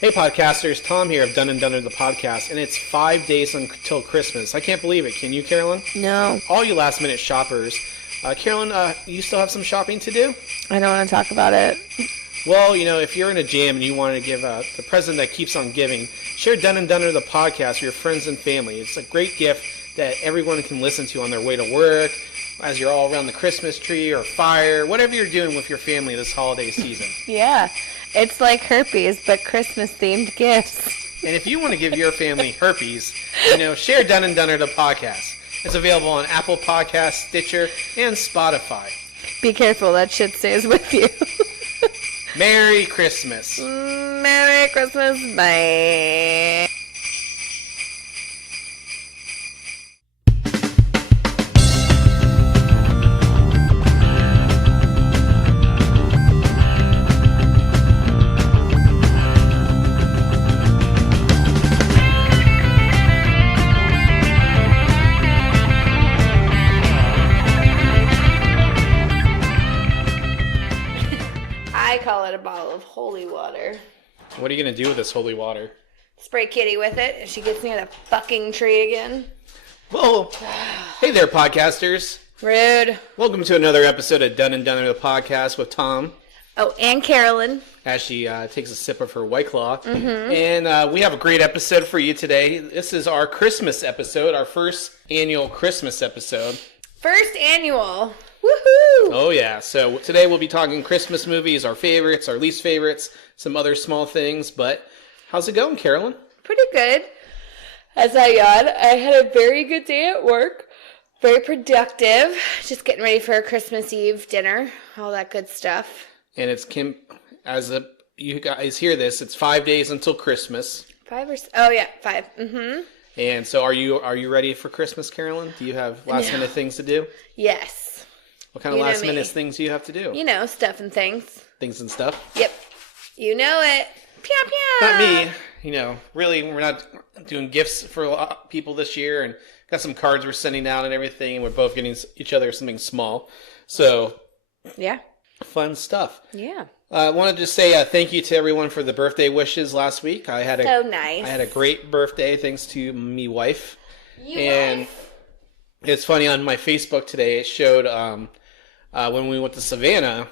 Hey podcasters, Tom here of Dunn and Dunn the podcast, and it's 5 days until Christmas. I can't believe it. Can you, Carolyn? No. All you last minute shoppers. Carolyn, you still have some shopping to do? I don't want to talk about it. Well, if you're in a jam and you want to give the present that keeps on giving, share Dunn and Dunn the podcast with your friends and family. It's a great gift that everyone can listen to on their way to work, as you're all around the Christmas tree or fire, whatever you're doing with your family this holiday season. Yeah. It's like herpes, but Christmas-themed gifts. And if you want to give your family herpes, share Dunn and Dunn the podcast. It's available on Apple Podcasts, Stitcher, and Spotify. Be careful, that shit stays with you. Merry Christmas. Merry Christmas. Bye. I call it a bottle of holy water. What are you going to do with this holy water? Spray Kitty with it if she gets near the fucking tree again. Well, hey there, podcasters. Rude. Welcome to another episode of Dunn and Dunn the podcast with Tom. Oh, and Carolyn. As she takes a sip of her White Claw. Mm-hmm. And we have a great episode for you today. This is our Christmas episode, our first annual Christmas episode. First annual. Woohoo! Oh, yeah. So today we'll be talking Christmas movies, our favorites, our least favorites, some other small things. But how's it going, Carolyn? Pretty good. As I yawn, I had a very good day at work. Very productive. Just getting ready for a Christmas Eve dinner. All that good stuff. And it's Kim, you guys hear this, it's 5 days until Christmas. 5 or... Oh, yeah, 5. Mm-hmm. And so are you ready for Christmas, Carolyn? Do you have last minute things to do? Yes. What kind of last minute things do you have to do? Stuff and things. Things and stuff? Yep. You know it. Pew, pew. Not me. Really, we're not doing gifts for a lot of people this year, and got some cards we're sending out and everything, and we're both getting each other something small. So, yeah. Fun stuff. Yeah. I want to just say thank you to everyone for the birthday wishes last week. So nice. I had a great birthday thanks to me wife. And wife. It's funny, on my Facebook today, it showed when we went to Savannah.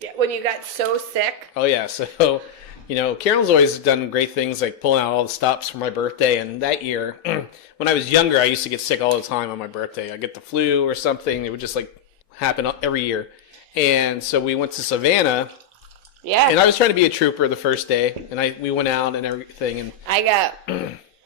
Yeah, when you got so sick. Oh, yeah. So, Carolyn's always done great things like pulling out all the stops for my birthday. And that year, when I was younger, I used to get sick all the time on my birthday. I'd get the flu or something. It would just happen every year. And so we went to Savannah. Yeah. And I was trying to be a trooper the first day. And we went out and everything. And I got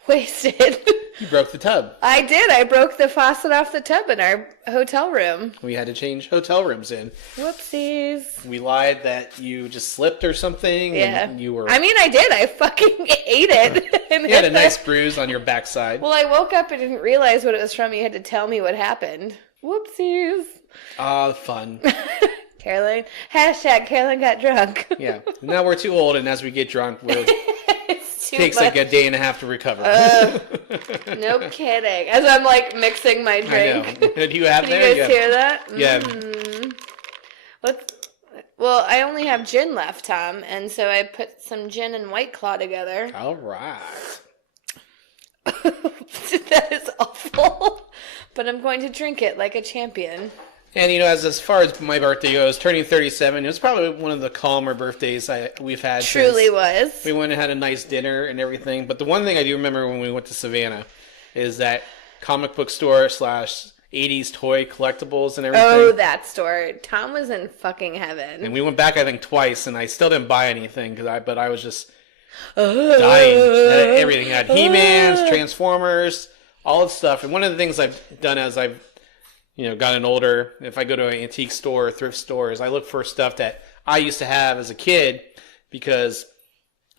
wasted. You broke the tub. I did. I broke the faucet off the tub in our hotel room. We had to change hotel rooms in. Whoopsies. We lied that you just slipped or something. Yeah. And you were... I mean, I did. I fucking ate it. You had a nice bruise on your backside. Well, I woke up and didn't realize what it was from. You had to tell me what happened. Whoopsies. Fun. Carolyn. Carolyn got drunk. Yeah. Now we're too old, and as we get drunk, it takes much. A day and a half to recover. No kidding. As I'm mixing my drink. I know. Did you have Can there? you guys hear that? Yeah. Mm-hmm. Well, I only have gin left, Tom, and so I put some gin and White Claw together. All right. That is awful. But I'm going to drink it like a champion. And, as far as my birthday goes, turning 37, it was probably one of the calmer birthdays we've had. Truly was. We went and had a nice dinner and everything. But the one thing I do remember when we went to Savannah is that comic book store / 80s toy collectibles and everything. Oh, that store. Tom was in fucking heaven. And we went back, I think, twice, and I still didn't buy anything, but I was just dying. Everything. I had He-Mans, Transformers, all that stuff. And one of the things I've done as I've gotten older, if I go to an antique store or thrift store, is I look for stuff that I used to have as a kid because,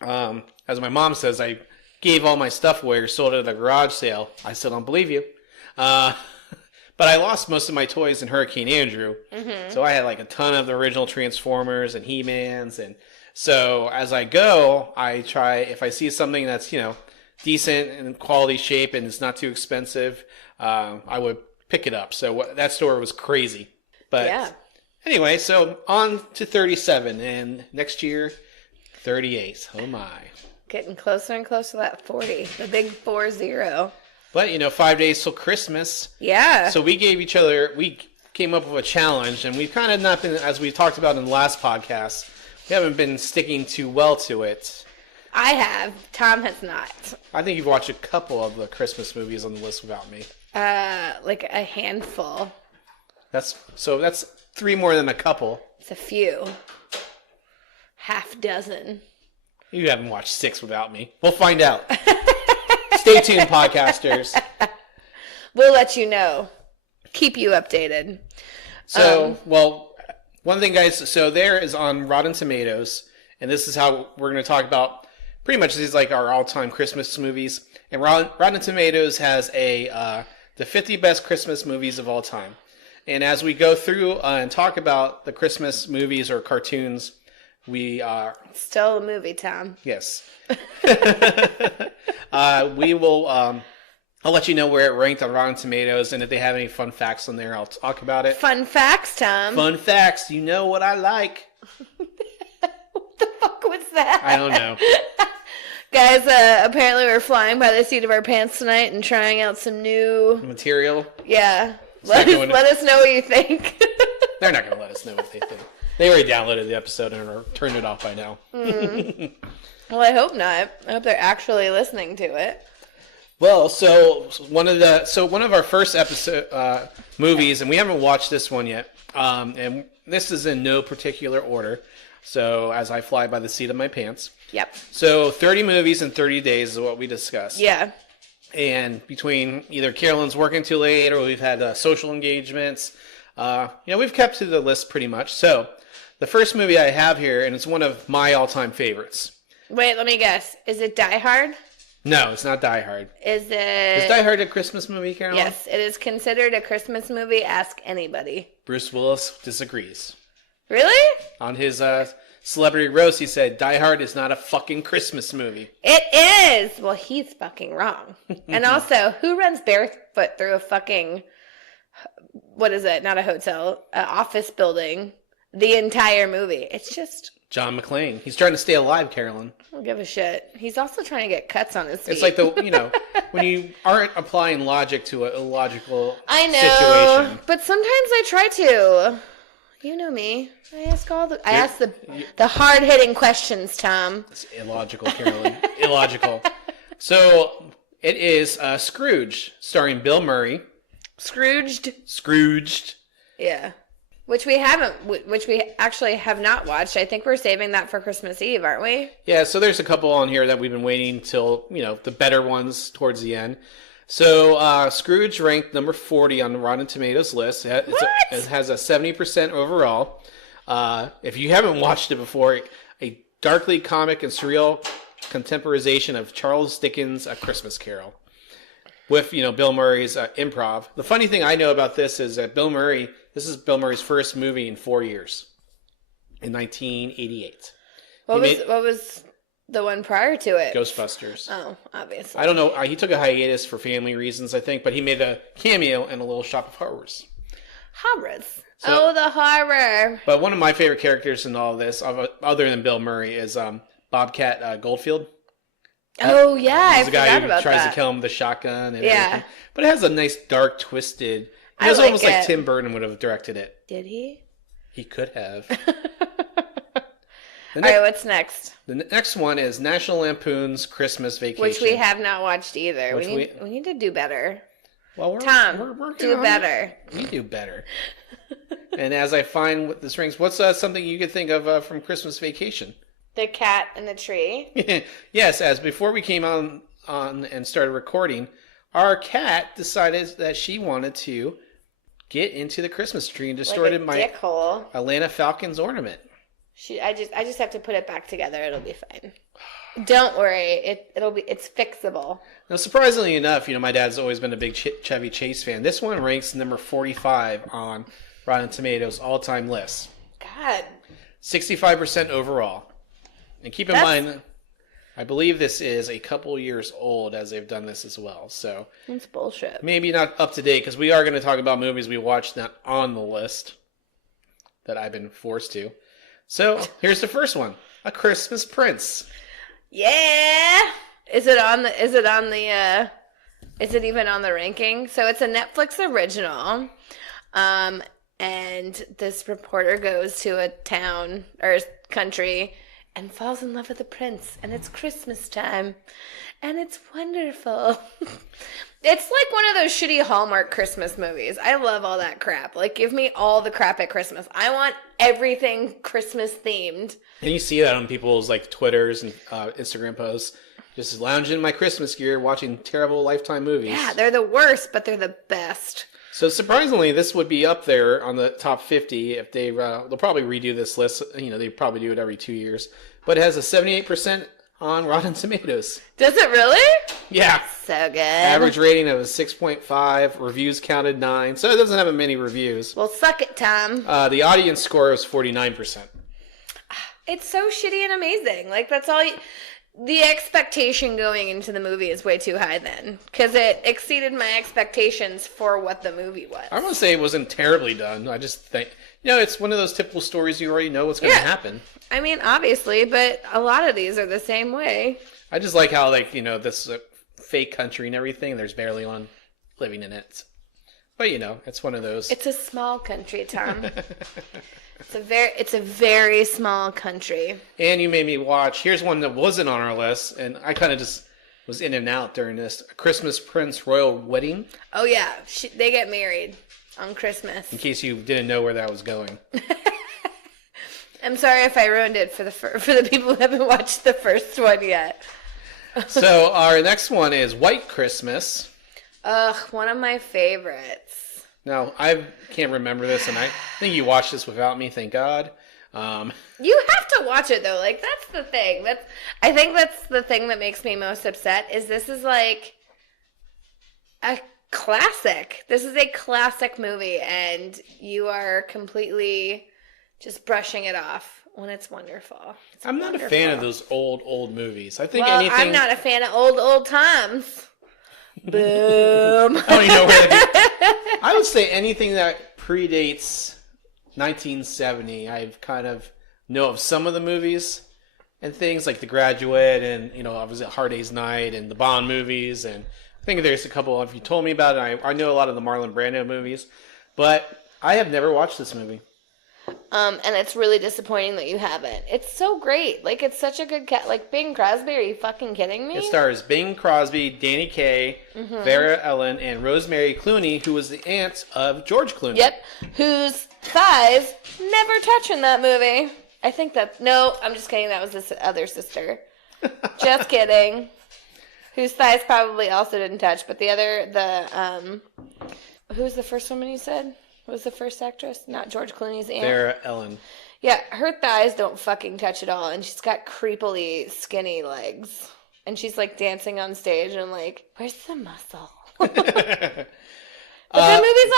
as my mom says, I gave all my stuff away or sold it at a garage sale. I still don't believe you. But I lost most of my toys in Hurricane Andrew. Mm-hmm. So I had a ton of the original Transformers and He-Mans. And so as I go, I try, if I see something that's, decent and quality shape and it's not too expensive, I would pick it up. So that store was crazy. But yeah. Anyway, so on to 37, and next year, 38. Oh my. Getting closer and closer to that 40. The big 40. But, 5 days till Christmas. Yeah. So we came up with a challenge, and we've kind of not been, as we talked about in the last podcast, we haven't been sticking too well to it. I have. Tom has not. I think you've watched a couple of the Christmas movies on the list without me. Like a handful. That's 3 more than a couple. It's a few. Half dozen. You haven't watched 6 without me. We'll find out. Stay tuned, podcasters. We'll let you know. Keep you updated. So, one thing, guys, so there is on Rotten Tomatoes, and this is how we're going to talk about pretty much these like our all-time Christmas movies. And Rotten Tomatoes has the 50 best Christmas movies of all time. And as we go through and talk about the Christmas movies or cartoons, we are... Still a movie, Tom. Yes. We will... I'll let you know where it ranked on Rotten Tomatoes, and if they have any fun facts on there, I'll talk about it. Fun facts, Tom. Fun facts. You know what I like. What the fuck was that? I don't know. Guys, apparently we're flying by the seat of our pants tonight and trying out some new... material. Yeah. Let us know what you think. They're not going to let us know what they think. They already downloaded the episode and are turned it off by now. Well, I hope not. I hope they're actually listening to it. Well, so one of our first episode movies, and we haven't watched this one yet, and this is in no particular order. So as I fly by the seat of my pants. Yep. So 30 movies in 30 days is what we discussed. Yeah. And between either Carolyn's working too late or we've had social engagements, we've kept to the list pretty much. So the first movie I have here, and it's one of my all-time favorites. Wait, let me guess. Is it Die Hard? No, it's not Die Hard. Is Die Hard a Christmas movie, Carolyn? Yes, it is considered a Christmas movie. Ask anybody. Bruce Willis disagrees. Really? On his celebrity roast, he said, Die Hard is not a fucking Christmas movie. It is! Well, he's fucking wrong. And also, who runs barefoot through a fucking, what is it? Not a hotel, an office building, the entire movie. It's just... John McClane. He's trying to stay alive, Carolyn. I don't give a shit. He's also trying to get cuts on his feet. It's like when you aren't applying logic to an illogical I know, situation. But sometimes I try to. You know me. I ask the hard-hitting questions, Tom. It's illogical, Carolyn. Illogical. So, it is Scrooge, starring Bill Murray. Scrooged. Yeah. Which we actually have not watched. I think we're saving that for Christmas Eve, aren't we? Yeah, so there's a couple on here that we've been waiting till, the better ones towards the end. So, Scrooge ranked number 40 on the Rotten Tomatoes list. It has a 70% overall. If you haven't watched it before, a darkly comic and surreal contemporization of Charles Dickens' A Christmas Carol. With, Bill Murray's improv. The funny thing I know about this is that this is Bill Murray's first movie in 4 years. In 1988. What was the one prior to it? Ghostbusters. Oh, obviously. I don't know. He took a hiatus for family reasons, I think, but he made a cameo in A Little Shop of Horrors. Horrors. So, the horror. But one of my favorite characters in all this, other than Bill Murray, is Bobcat Goldfield. Oh, yeah. He's the guy who tries to kill him with a shotgun and everything. But it has a nice, dark, twisted... It was almost like Tim Burton would have directed it. Did he? He could have. All right, what's next? The next one is National Lampoon's Christmas Vacation. Which we have not watched either. We need to do better. Well, Tom, do better. We do better. And as I find what this rings, what's something you could think of from Christmas Vacation? The cat in the tree. Yes, as before we came on and started recording, our cat decided that she wanted to get into the Christmas tree and distorted my Atlanta Falcons ornament. I just have to put it back together. It'll be fine. Don't worry. It's fixable. Now, surprisingly enough, my dad's always been a big Chevy Chase fan. This one ranks number 45 on Rotten Tomatoes all-time list. God. 65% overall. And keep in mind, I believe this is a couple years old as they've done this as well. So that's bullshit. Maybe not up to date because we are going to talk about movies we watched not on the list that I've been forced to. So here's the first one, A Christmas Prince. Yeah. Is it even on the ranking? So it's a Netflix original. And this reporter goes to a town or country and falls in love with a prince, and it's Christmas time, and it's wonderful. It's like one of those shitty Hallmark Christmas movies. I love all that crap. Like, give me all the crap at Christmas. I want everything Christmas themed. And you see that on people's like Twitters and Instagram posts. Just lounging in my Christmas gear, watching terrible Lifetime movies. Yeah, they're the worst, but they're the best. So surprisingly, this would be up there on the top 50 if they'll probably redo this list. You know, they probably do it every 2 years. But it has a 78% on Rotten Tomatoes. Does it really? Yeah. So good. Average rating of a 6.5. Reviews counted 9. So it doesn't have many reviews. Well, suck it, Tom. The audience score is 49%. It's so shitty and amazing. Like, that's all the expectation going into the movie is way too high then. Because it exceeded my expectations for what the movie was. I want to say it wasn't terribly done. I just think, it's one of those typical stories you already know what's going to happen. I mean, obviously, but a lot of these are the same way. I just like how, this is a fake country and everything. There's barely one living in it. But, it's one of those. It's a small country, Tom. It's a very small country. And you made me watch. Here's one that wasn't on our list, and I kind of just was in and out during this. A Christmas Prince Royal Wedding. Oh yeah, they get married on Christmas. In case you didn't know where that was going. I'm sorry if I ruined it for the people who haven't watched the first one yet. So our next one is White Christmas. Ugh, one of my favorites. Now, I can't remember this, and I think you watched this without me, thank God. You have to watch it, though. Like, that's the thing. I think that's the thing that makes me most upset, is this is like a classic. This is a classic movie, and you are completely just brushing it off when it's wonderful. I'm not a fan of those old movies. I think I'm not a fan of old times. Boom. I don't even know where I would say anything that predates 1970. I've kind of know of some of the movies and things like The Graduate and, I was at Hard Day's Night and the Bond movies. And I think there's a couple, if you told me about it, I know a lot of the Marlon Brando movies. But I have never watched this movie. And it's really disappointing that you haven't. It's so great. Like, it's such a good cat. Like, Bing Crosby, are you fucking kidding me? It stars Bing Crosby, Danny Kaye, Vera Ellen, and Rosemary Clooney, who was the aunt of George Clooney. Yep. Whose thighs never touch in that movie. I think no, I'm just kidding. That was his other sister. Just kidding. Whose thighs probably also didn't touch. But who was the first woman you said? Who was the first actress? Not George Clooney's aunt. Vera Ellen. Yeah, her thighs don't fucking touch at all, and she's got creepily skinny legs. And she's like dancing on stage, and I'm like, where's the muscle? But that movie's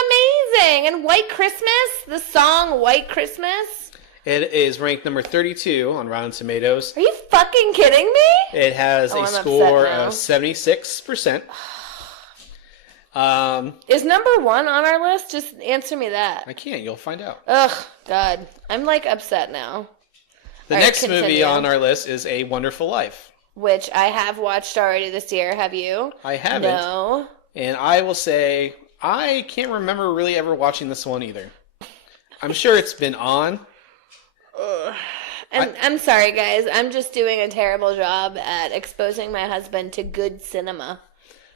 amazing! And White Christmas, the song White Christmas. It is ranked number 32 on Rotten Tomatoes. Are you fucking kidding me? It has a score of 76%. Is number 1 on our list? Just answer me that. I can't. You'll find out. Ugh, God. I'm like upset now. The next movie on our list is A Wonderful Life. Which I have watched already this year. Have you? I haven't. No. And I will say, I can't remember really ever watching this one either. I'm sure it's been on. And I'm sorry, guys. I'm just doing a terrible job at exposing my husband to good cinema.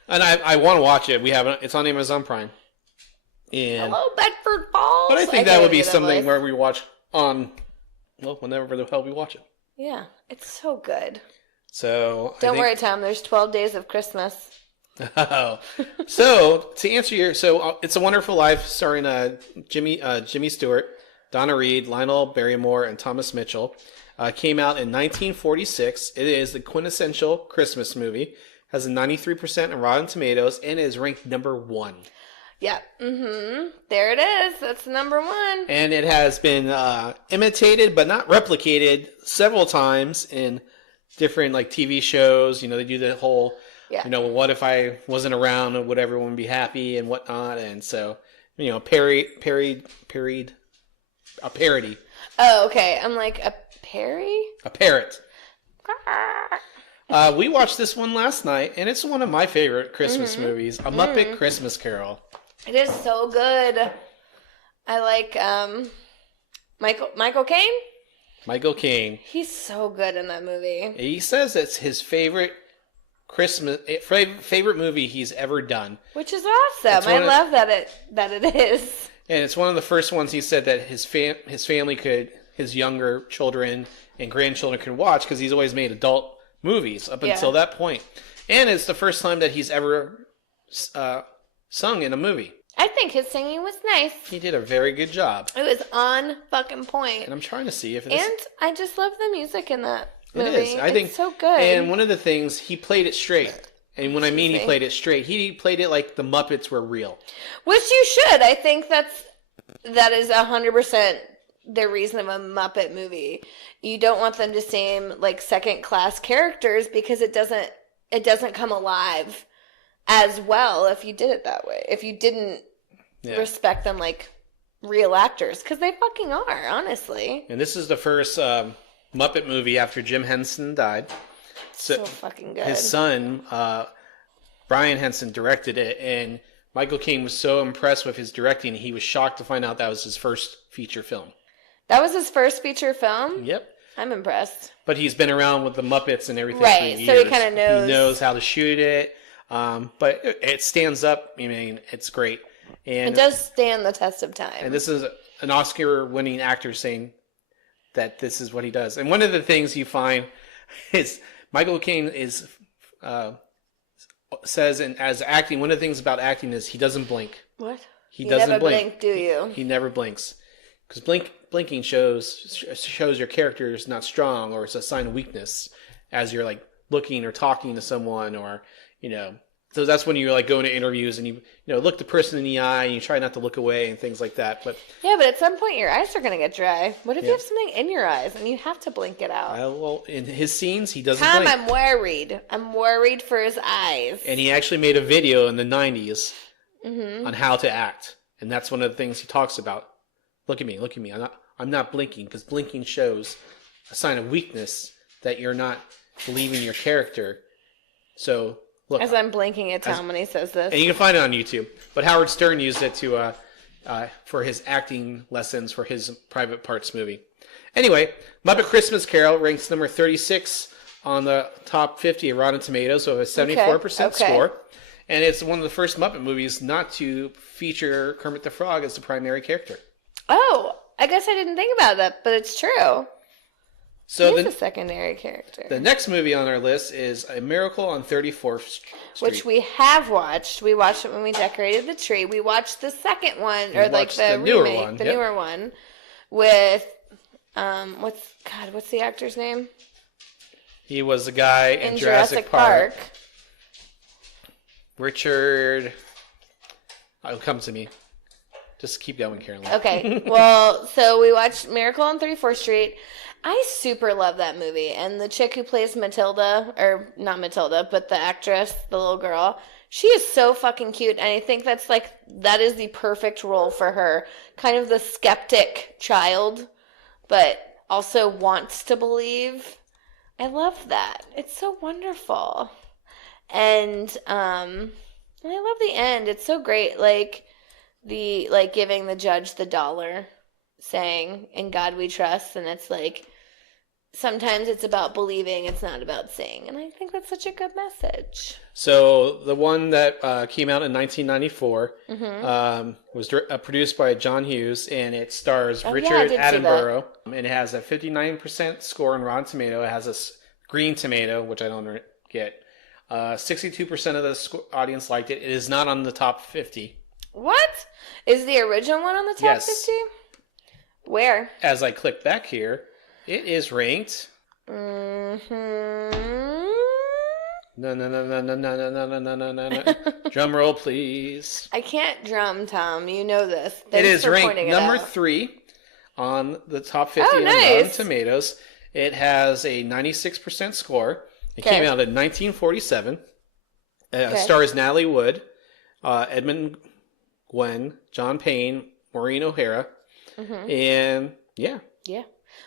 And I want to watch it. It's on Amazon Prime. And, Hello, Bedford Falls. But I think that would be something where we watch on, whenever the hell we watch it. Yeah, it's so good. So Don't worry, Tom. There's 12 days of Christmas. Oh. So, to answer It's a Wonderful Life starring Jimmy Stewart, Donna Reed, Lionel Barrymore, and Thomas Mitchell. Came out in 1946. It is the quintessential Christmas movie. Has a 93% on Rotten Tomatoes and is ranked number 1. Yeah. There it is. That's number 1. And it has been imitated but not replicated several times in different TV shows. They do the whole, what if I wasn't around? Would everyone be happy and whatnot? And so, parodied. A parody. Oh, okay. I'm like, a parry? A parrot. We watched this one last night, and it's one of my favorite Christmas movies, A Muppet Christmas Carol. It is so good. I like Michael Caine. Michael Caine. He's so good in that movie. He says it's his favorite movie he's ever done. Which is awesome. I love that it is. And it's one of the first ones he said that his family his younger children and grandchildren could watch, because he's always made adult movies up until that point. And it's the first time that he's ever sung in a movie. I think his singing was nice. He did a very good job. It was on fucking point. And I'm trying to see if it's... And I just love the music in that movie. It is. I think it's so good. And one of the things, he played it straight. And when I mean he played it straight, he played it like the Muppets were real. Which you should. I think that is 100% the reason of a Muppet movie. You don't want them to seem like second-class characters, because it doesn't come alive as well if you did it that way. If you didn't respect them like real actors, because they fucking are, honestly. And this is the first Muppet movie after Jim Henson died. So fucking good. His son, Brian Henson, directed it, and Michael Caine was so impressed with his directing, he was shocked to find out that was his first feature film. That was his first feature film? Yep. I'm impressed. But he's been around with the Muppets and everything right, for years. So he kind of knows. He knows how to shoot it. But it stands up. I mean, it's great. And it does stand the test of time. And this is an Oscar-winning actor saying that this is what he does. And one of the things you find is Michael Caine says, and as acting, one of the things about acting is he doesn't blink. What? He doesn't never blink, do you? He never blinks. Because blinking shows your character is not strong, or it's a sign of weakness as you're like looking or talking to someone, or so that's when you're like going to interviews and you look the person in the eye and you try not to look away and things like that. But at some point your eyes are going to get dry. What if you have something in your eyes and you have to blink it out? Well, in his scenes he doesn't Tom, blink. I'm worried for his eyes. And he actually made a video in the 90s on how to act, and that's one of the things he talks about. Look at me. I'm not blinking, because blinking shows a sign of weakness that you're not believing your character. So look, as I'm blinking at Tom when he says this, and you can find it on YouTube. But Howard Stern used it to for his acting lessons for his Private Parts movie. Anyway, Muppet Christmas Carol ranks number 36 on the top 50 of Rotten Tomatoes, so a 74% score. And it's one of the first Muppet movies not to feature Kermit the Frog as the primary character. Oh, I guess I didn't think about that, but it's true. So he's a secondary character. The next movie on our list is A Miracle on 34th Street. Which we have watched. We watched it when we decorated the tree. We watched the second one, or like the remake, newer one, with what's the actor's name? He was the guy in Jurassic Park. Richard. It'll come to me. Just keep going, Carolyn. Okay. Well, so we watched Miracle on 34th Street. I super love that movie. And the chick who plays Matilda, or not Matilda, but the actress, the little girl, she is so fucking cute. And I think that is the perfect role for her. Kind of the skeptic child, but also wants to believe. I love that. It's so wonderful. And I love the end. It's so great. Giving the judge the dollar, saying, "In God we trust," and it's like, sometimes it's about believing, it's not about seeing, and I think that's such a good message. So the one that came out in 1994 was produced by John Hughes, and it stars Richard Attenborough, and it has a 59% score on Rotten Tomato. It has a green tomato, which I don't get. 62% of the audience liked it. It is not on the top 50. What? Is the original one on the top 50? Where? As I click back here, it is ranked. No. Drum roll, please. I can't drum, Tom. You know this. It is ranked number 3 on the top 50 on Rotten Tomatoes. It has a 96% score. It came out in 1947. Stars Natalie Wood, Edmund Gwen, John Payne, Maureen O'Hara, and yeah.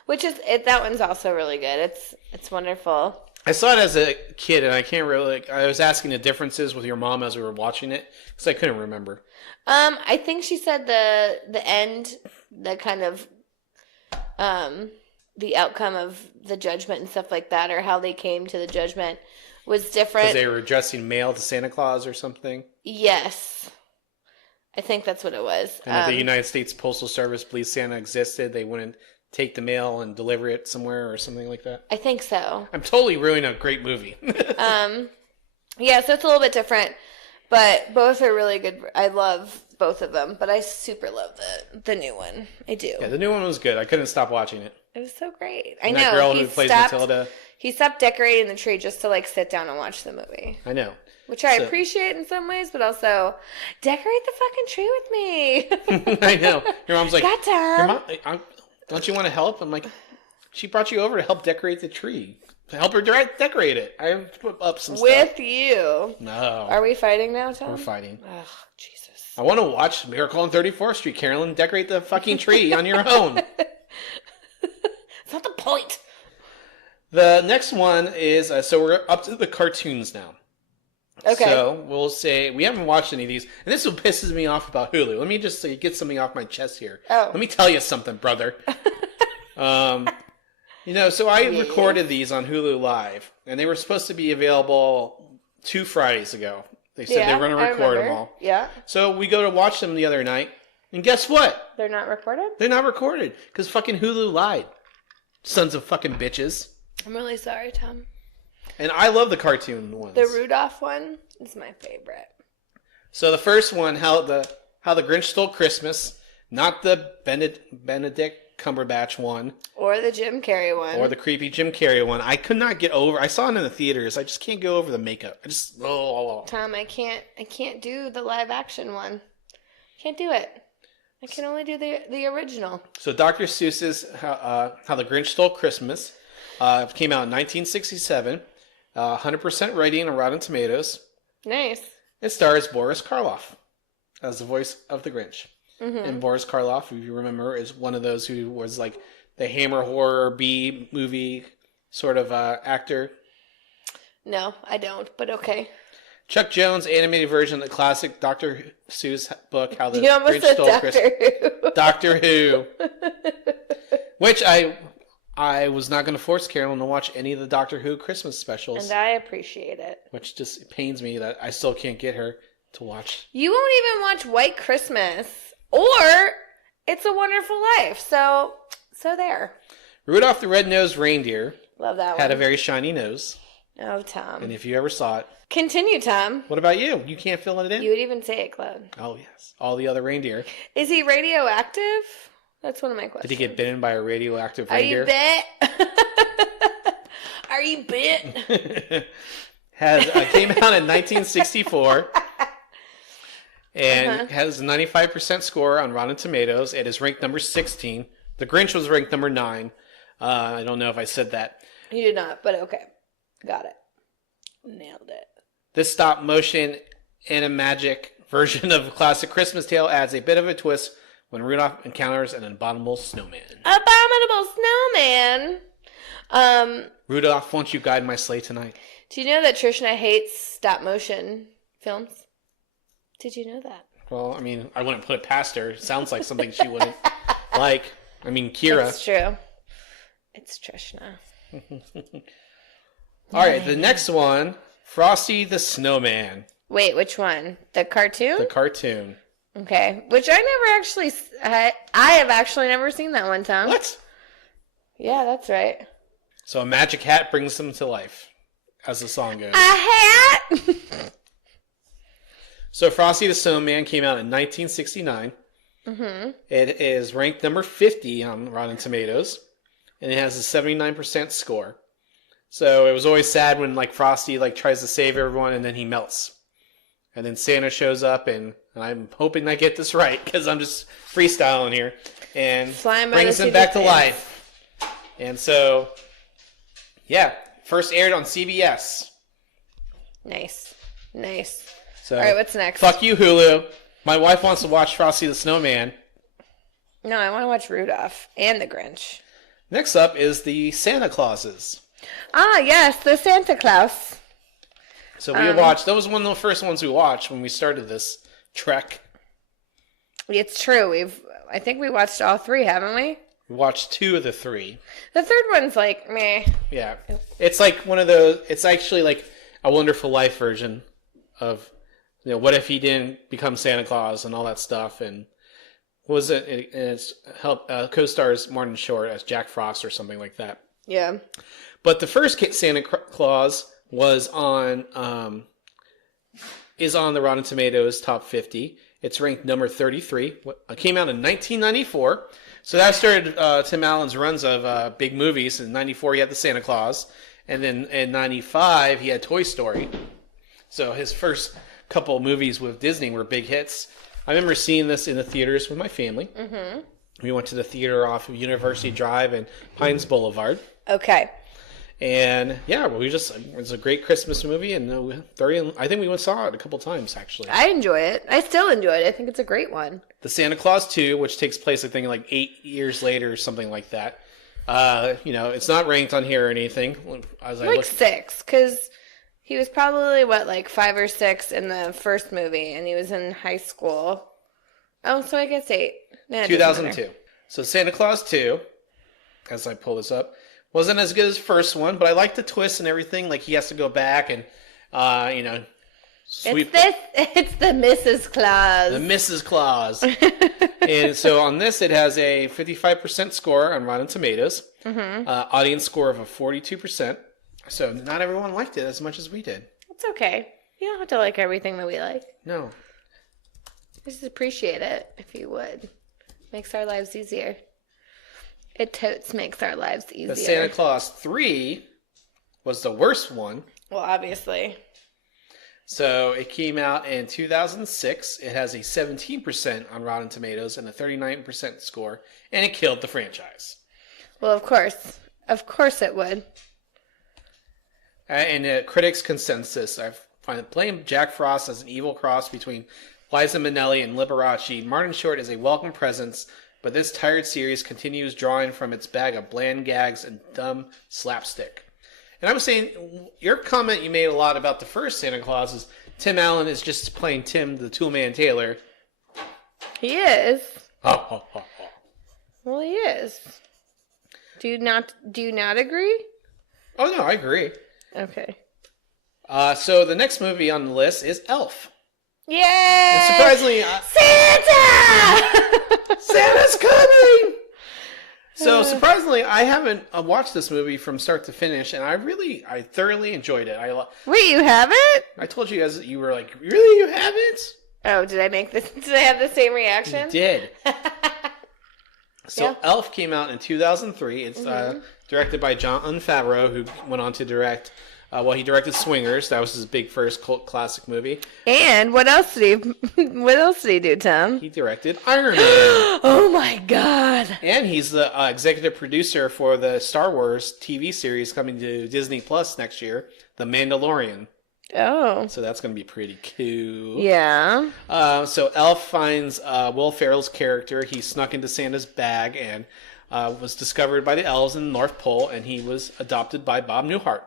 Which is that one's also really good. It's wonderful. I saw it as a kid, and I can't really. I was asking the differences with your mom as we were watching it because I couldn't remember. I think she said the end, the kind of the outcome of the judgment and stuff like that, or how they came to the judgment, was different. Because they were addressing mail to Santa Claus or something. Yes, I think that's what it was. And if the United States Postal Service believed Santa existed, they wouldn't take the mail and deliver it somewhere or something like that. I think so. I'm totally ruining a great movie. Yeah, so it's a little bit different, but both are really good. I love both of them, but I super love the new one. I do. Yeah, the new one was good. I couldn't stop watching it. It was so great. I And know. that girl who plays Matilda. He stopped decorating the tree just to like sit down and watch the movie. I know. Which I appreciate in some ways, but also decorate the fucking tree with me. I know. Your mom's like, got time. Your mom, don't you want to help? I'm like, she brought you over to help decorate the tree. To help her decorate it. I have to put up some stuff. With you. No. Are we fighting now, Tom? We're fighting. Oh, Jesus. I want to watch Miracle on 34th Street, Carolyn. Decorate the fucking tree on your own. It's not the point. The next one is, so we're up to the cartoons now. Okay. So we'll say, we haven't watched any of these, and this is what pisses me off about Hulu. Let me just get something off my chest here. Oh. Let me tell you something, brother. So I recorded these on Hulu Live, and they were supposed to be available 2 Fridays ago. They said they were going to record them all. Yeah. So we go to watch them the other night, and guess what? They're not recorded? They're not recorded, because fucking Hulu lied. Sons of fucking bitches. I'm really sorry, Tom. And I love the cartoon ones. The Rudolph one is my favorite. So the first one, how the Grinch Stole Christmas, not the Benedict Cumberbatch one, or the Jim Carrey one, or the creepy Jim Carrey one. I could not get over. I saw it in the theaters. I just can't get over the makeup. I just Tom, I can't do the live action one. Can't do it. I can only do the original. So Dr. Seuss's How the Grinch Stole Christmas came out in 1967. 100% rating on Rotten Tomatoes. Nice. It stars Boris Karloff as the voice of the Grinch. Mm-hmm. And Boris Karloff, if you remember, is one of those who was like the Hammer horror B movie sort of actor. No, I don't, but okay. Chuck Jones' animated version of the classic Dr. Seuss book, How the Grinch Stole Christmas. Doctor Who. Which I was not going to force Carolyn to watch any of the Doctor Who Christmas specials. And I appreciate it. Which just pains me that I still can't get her to watch. You won't even watch White Christmas or It's a Wonderful Life. So there. Rudolph the Red-Nosed Reindeer. Love that one. Had a very shiny nose. Oh, Tom. And if you ever saw it. Continue, Tom. What about you? You can't fill it in? You would even say it, Claude. Oh, yes. All the other reindeer. Is he radioactive? That's one of my questions. Did he get bitten by a radioactive reindeer? Are you bit? Are you bit? Came out in 1964 and has a 95% score on Rotten Tomatoes. It is ranked number 16. The Grinch was ranked number 9. I don't know if I said that. You did not, but okay. Got it. Nailed it. This stop motion animagic version of a classic Christmas tale adds a bit of a twist when Rudolph encounters an abominable snowman. Abominable snowman! Rudolph, won't you guide my sleigh tonight? Do you know that Trishna hates stop motion films? Did you know that? Well, I mean, I wouldn't put it past her. It sounds like something she wouldn't like. I mean, Kira. It's true. It's Trishna. All right, the next one, Frosty the Snowman. Wait, which one? The cartoon? The cartoon. Okay, which I never actually... I have actually never seen that one, Tom. What? Yeah, that's right. So a magic hat brings them to life, as the song goes. A hat? So Frosty the Snowman came out in 1969. Mm-hmm. It is ranked number 50 on Rotten Tomatoes, and it has a 79% score. So it was always sad when like Frosty like tries to save everyone and then he melts. And then Santa shows up and I'm hoping I get this right because I'm just freestyling here. And brings them back to life. And so, yeah, first aired on CBS. Nice. Nice. So, all right, what's next? Fuck you, Hulu. My wife wants to watch Frosty the Snowman. No, I want to watch Rudolph and the Grinch. Next up is the Santa Clauses. Ah, yes, the Santa Claus. So we watched, that was one of the first ones we watched when we started this trek. It's true. I think we watched all three, haven't we? We watched 2 of the 3. The third one's like, meh. Yeah. It's like one of those, it's actually like a Wonderful Life version of, what if he didn't become Santa Claus and all that stuff. And what was it? It's co-stars Martin Short as Jack Frost or something like that. Yeah. But the first Santa Claus was is on the Rotten Tomatoes top 50. It's ranked number 33. It came out in 1994. So that started Tim Allen's runs of big movies. In 94, he had the Santa Claus. And then in 95, he had Toy Story. So his first couple of movies with Disney were big hits. I remember seeing this in the theaters with my family. Mm-hmm. We went to the theater off of University Drive and Pines Boulevard. Okay. And yeah, it was a great Christmas movie, and I think we saw it a couple times actually. I enjoy it. I still enjoy it. I think it's a great one. The Santa Claus 2, which takes place I think like 8 years later or something like that. It's not ranked on here or anything. Like 6, because he was probably like 5 or 6 in the first movie, and he was in high school. Oh, so I guess 8. Nah, 2002. So Santa Claus 2, as I pull this up. Wasn't as good as the first one, but I like the twist and everything. Like he has to go back and, sweep. It's the Mrs. Claus. The Mrs. Claus. And so on this, it has a 55% score on Rotten Tomatoes. Mm-hmm. Audience score of a 42%. So not everyone liked it as much as we did. It's okay. You don't have to like everything that we like. No. Just appreciate it, if you would. Makes our lives easier. It totes makes our lives easier. The Santa Claus 3 was the worst one. Well, obviously. So it came out in 2006. It has a 17% on Rotten Tomatoes and a 39% score, and it killed the franchise. Well, of course. Of course it would. And the critics' consensus, I find playing Jack Frost as an evil cross between Liza Minnelli and Liberace, Martin Short is a welcome presence. But this tired series continues drawing from its bag of bland gags and dumb slapstick. And I was saying, your comment you made a lot about the first Santa Claus is Tim Allen is just playing Tim the Toolman Taylor. He is. Well, he is. Do you not agree? Oh, no, I agree. Okay. So the next movie on the list is Elf. Yay! And surprisingly... Santa! Santa's coming! So surprisingly, I haven't watched this movie from start to finish, and I thoroughly enjoyed it. Wait, you haven't? I told you guys that you were like, really, you haven't? Oh, did I have the same reaction? You did. So yeah. Elf came out in 2003. It's directed by Jon Favreau, who went on to direct... he directed Swingers. That was his big first cult classic movie. And what else did he do, Tom? He directed Iron Man. Oh my God! And he's the executive producer for the Star Wars TV series coming to Disney Plus next year, The Mandalorian. Oh. So that's going to be pretty cool. Yeah. So Elf finds Will Ferrell's character. He snuck into Santa's bag and was discovered by the elves in the North Pole, and he was adopted by Bob Newhart.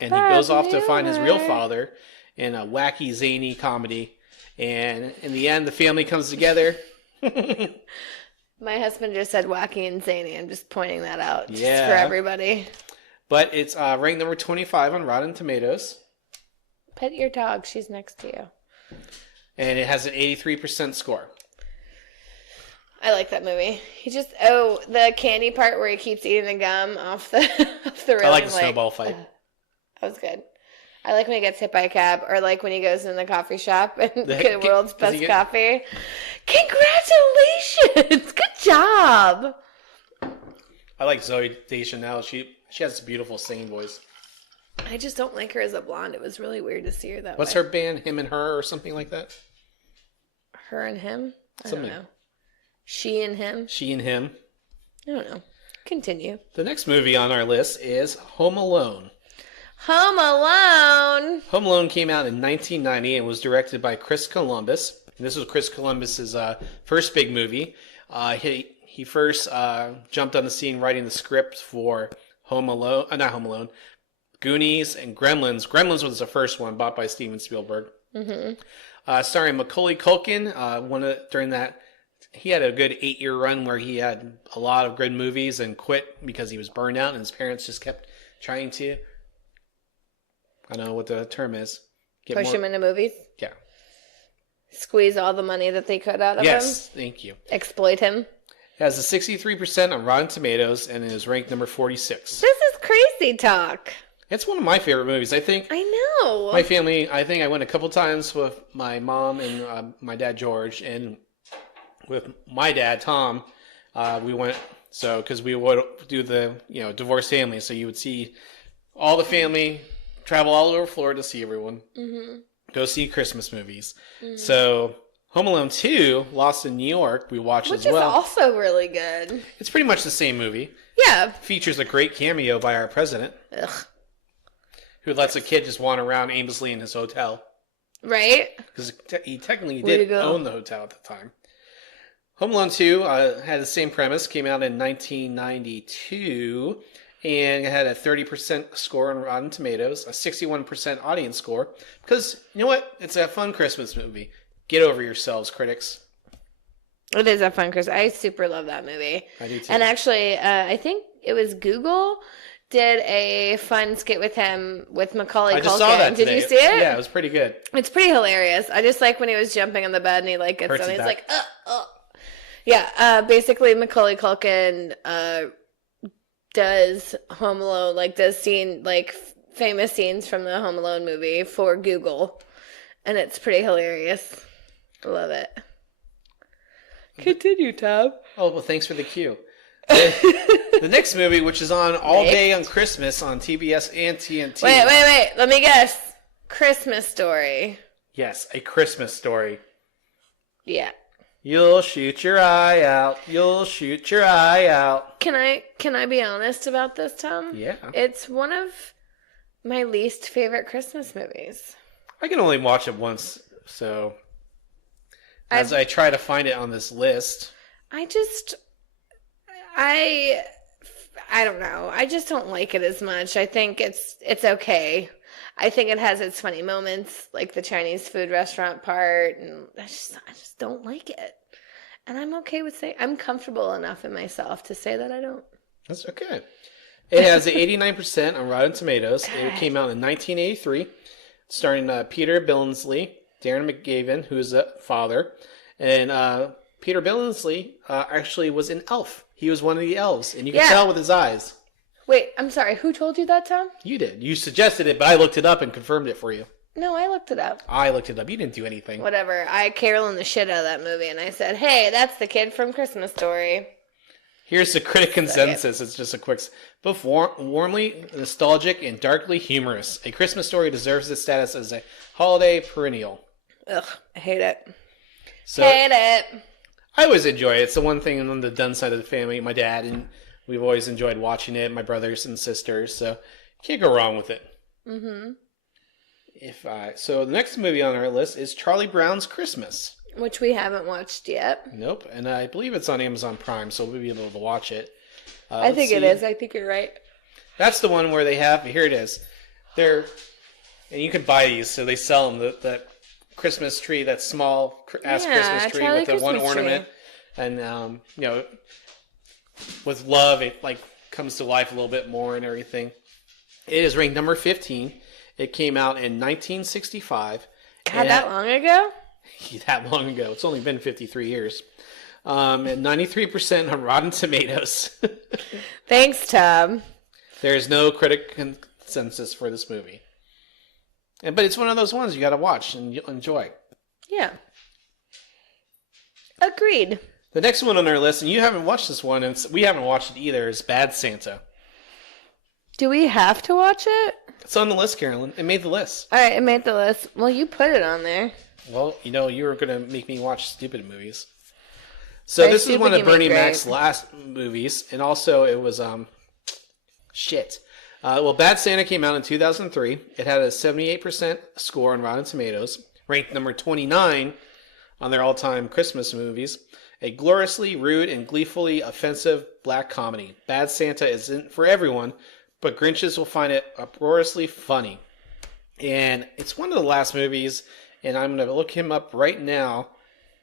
And he goes off to find his real father in a wacky, zany comedy. And in the end, the family comes together. My husband just said wacky and zany. I'm just pointing that out just for everybody. But it's ranked number 25 on Rotten Tomatoes. Pet your dog. She's next to you. And it has an 83% score. I like that movie. The candy part where he keeps eating the gum off the railing. I like the snowball fight. That was good. I like when he gets hit by a cab, or like when he goes in the coffee shop and get the world's best coffee. Congratulations! Good job! I like Zooey Deschanel. She has a beautiful singing voice. I just don't like her as a blonde. It was really weird to see her that way. What's her band? Him and Her or something like that? Her and Him? I don't know. She and Him? She and Him. I don't know. Continue. The next movie on our list is Home Alone. Home Alone! Home Alone came out in 1990 and was directed by Chris Columbus. And this was Chris Columbus's first big movie. He first jumped on the scene writing the script for not Home Alone, Goonies, and Gremlins. Gremlins was the first one, bought by Steven Spielberg. Starring Macaulay Culkin. During that, he had a good 8-year run where he had a lot of good movies and quit because he was burned out, and his parents just kept trying to, I don't know what the term is. Push him into movies? Yeah. Squeeze all the money that they could out of him? Yes, thank you. Exploit him? It has a 63% on Rotten Tomatoes and is ranked number 46. This is crazy talk. It's one of my favorite movies. I think I know. my family, I think I went a couple times with my mom and my dad, George, and with my dad, Tom, we went, because we would do the, divorced family, so you would see all the family travel all over Florida to see everyone. Go see Christmas movies. So Home Alone 2, Lost in New York, we watched as well. Which is also really good. It's pretty much the same movie. Yeah. Features a great cameo by our president. Ugh. Who lets a kid just wander around aimlessly in his hotel. Right? Because he technically did own the hotel at the time. Home Alone 2 had the same premise, came out in 1992, and it had a 30% score on Rotten Tomatoes, a 61% audience score. Because, you know what? It's a fun Christmas movie. Get over yourselves, critics. It is a fun Christmas. I super love that movie. I do too. And actually, I think it was Google did a fun skit with him with Macaulay Culkin. I just saw that today. Did you see it? Yeah, it was pretty good. It's pretty hilarious. I just like when he was jumping on the bed and he gets on. He's like, Yeah, basically Macaulay Culkin does Home Alone, does famous scenes from the Home Alone movie for Google. And it's pretty hilarious. I love it. Continue, Tom. Oh, well, thanks for the cue. The next movie, which is on all day on Christmas on TBS and TNT. Wait. Let me guess. Christmas Story. Yes, A Christmas Story. Yeah. You'll shoot your eye out. You'll shoot your eye out. Can I be honest about this, Tom? Yeah. It's one of my least favorite Christmas movies. I can only watch it once, so as I try to find it on this list. I don't know. I just don't like it as much. I think it's okay. I think it has its funny moments, like the Chinese food restaurant part, and I just don't like it. And I'm okay with saying I'm comfortable enough in myself to say that I don't. That's okay. It has an 89% on Rotten Tomatoes. It came out in 1983, starring Peter Billingsley, Darren McGavin, who's a father, and Peter Billingsley actually was an elf. He was one of the elves, and you can tell with his eyes. Wait, I'm sorry. Who told you that, Tom? You did. You suggested it, but I looked it up and confirmed it for you. No, I looked it up. I looked it up. You didn't do anything. Whatever. I Carolyn the shit out of that movie, and I said, hey, that's the kid from Christmas Story. Here's the critic consensus. It's just a quick... Both warmly nostalgic and darkly humorous, A Christmas Story deserves its status as a holiday perennial. Ugh, I hate it. Hate it. I always enjoy it. It's the one thing on the Dunn side of the family. My dad, and we've always enjoyed watching it. My brothers and sisters. So, can't go wrong with it. Mm-hmm. So, the next movie on our list is Charlie Brown's Christmas. Which we haven't watched yet. Nope. And I believe it's on Amazon Prime, so we'll be able to watch it. I think it is. I think you're right. That's the one where they have... Here it is. And you can buy these, so they sell them. That Christmas tree, that small ass Christmas tree with the one ornament, and with love, it comes to life a little bit more and everything. It is ranked number 15. It came out in 1965. God, that long ago? That long ago. It's only been 53 years. And 93% on Rotten Tomatoes. Thanks, Tom. There's no critic consensus for this movie. But it's one of those ones you got to watch and enjoy. Yeah. Agreed. The next one on our list, and you haven't watched this one, and we haven't watched it either, is Bad Santa. Do we have to watch it? It's on the list, Carolyn. It made the list. All right, it made the list. Well, you put it on there. Well, you were going to make me watch stupid movies. So this is one of Bernie Mac's last movies, and also it was, Bad Santa came out in 2003. It had a 78% score on Rotten Tomatoes, ranked number 29 on their all-time Christmas movies. A gloriously rude and gleefully offensive black comedy. Bad Santa isn't for everyone, but Grinches will find it uproariously funny. And it's one of the last movies, and I'm going to look him up right now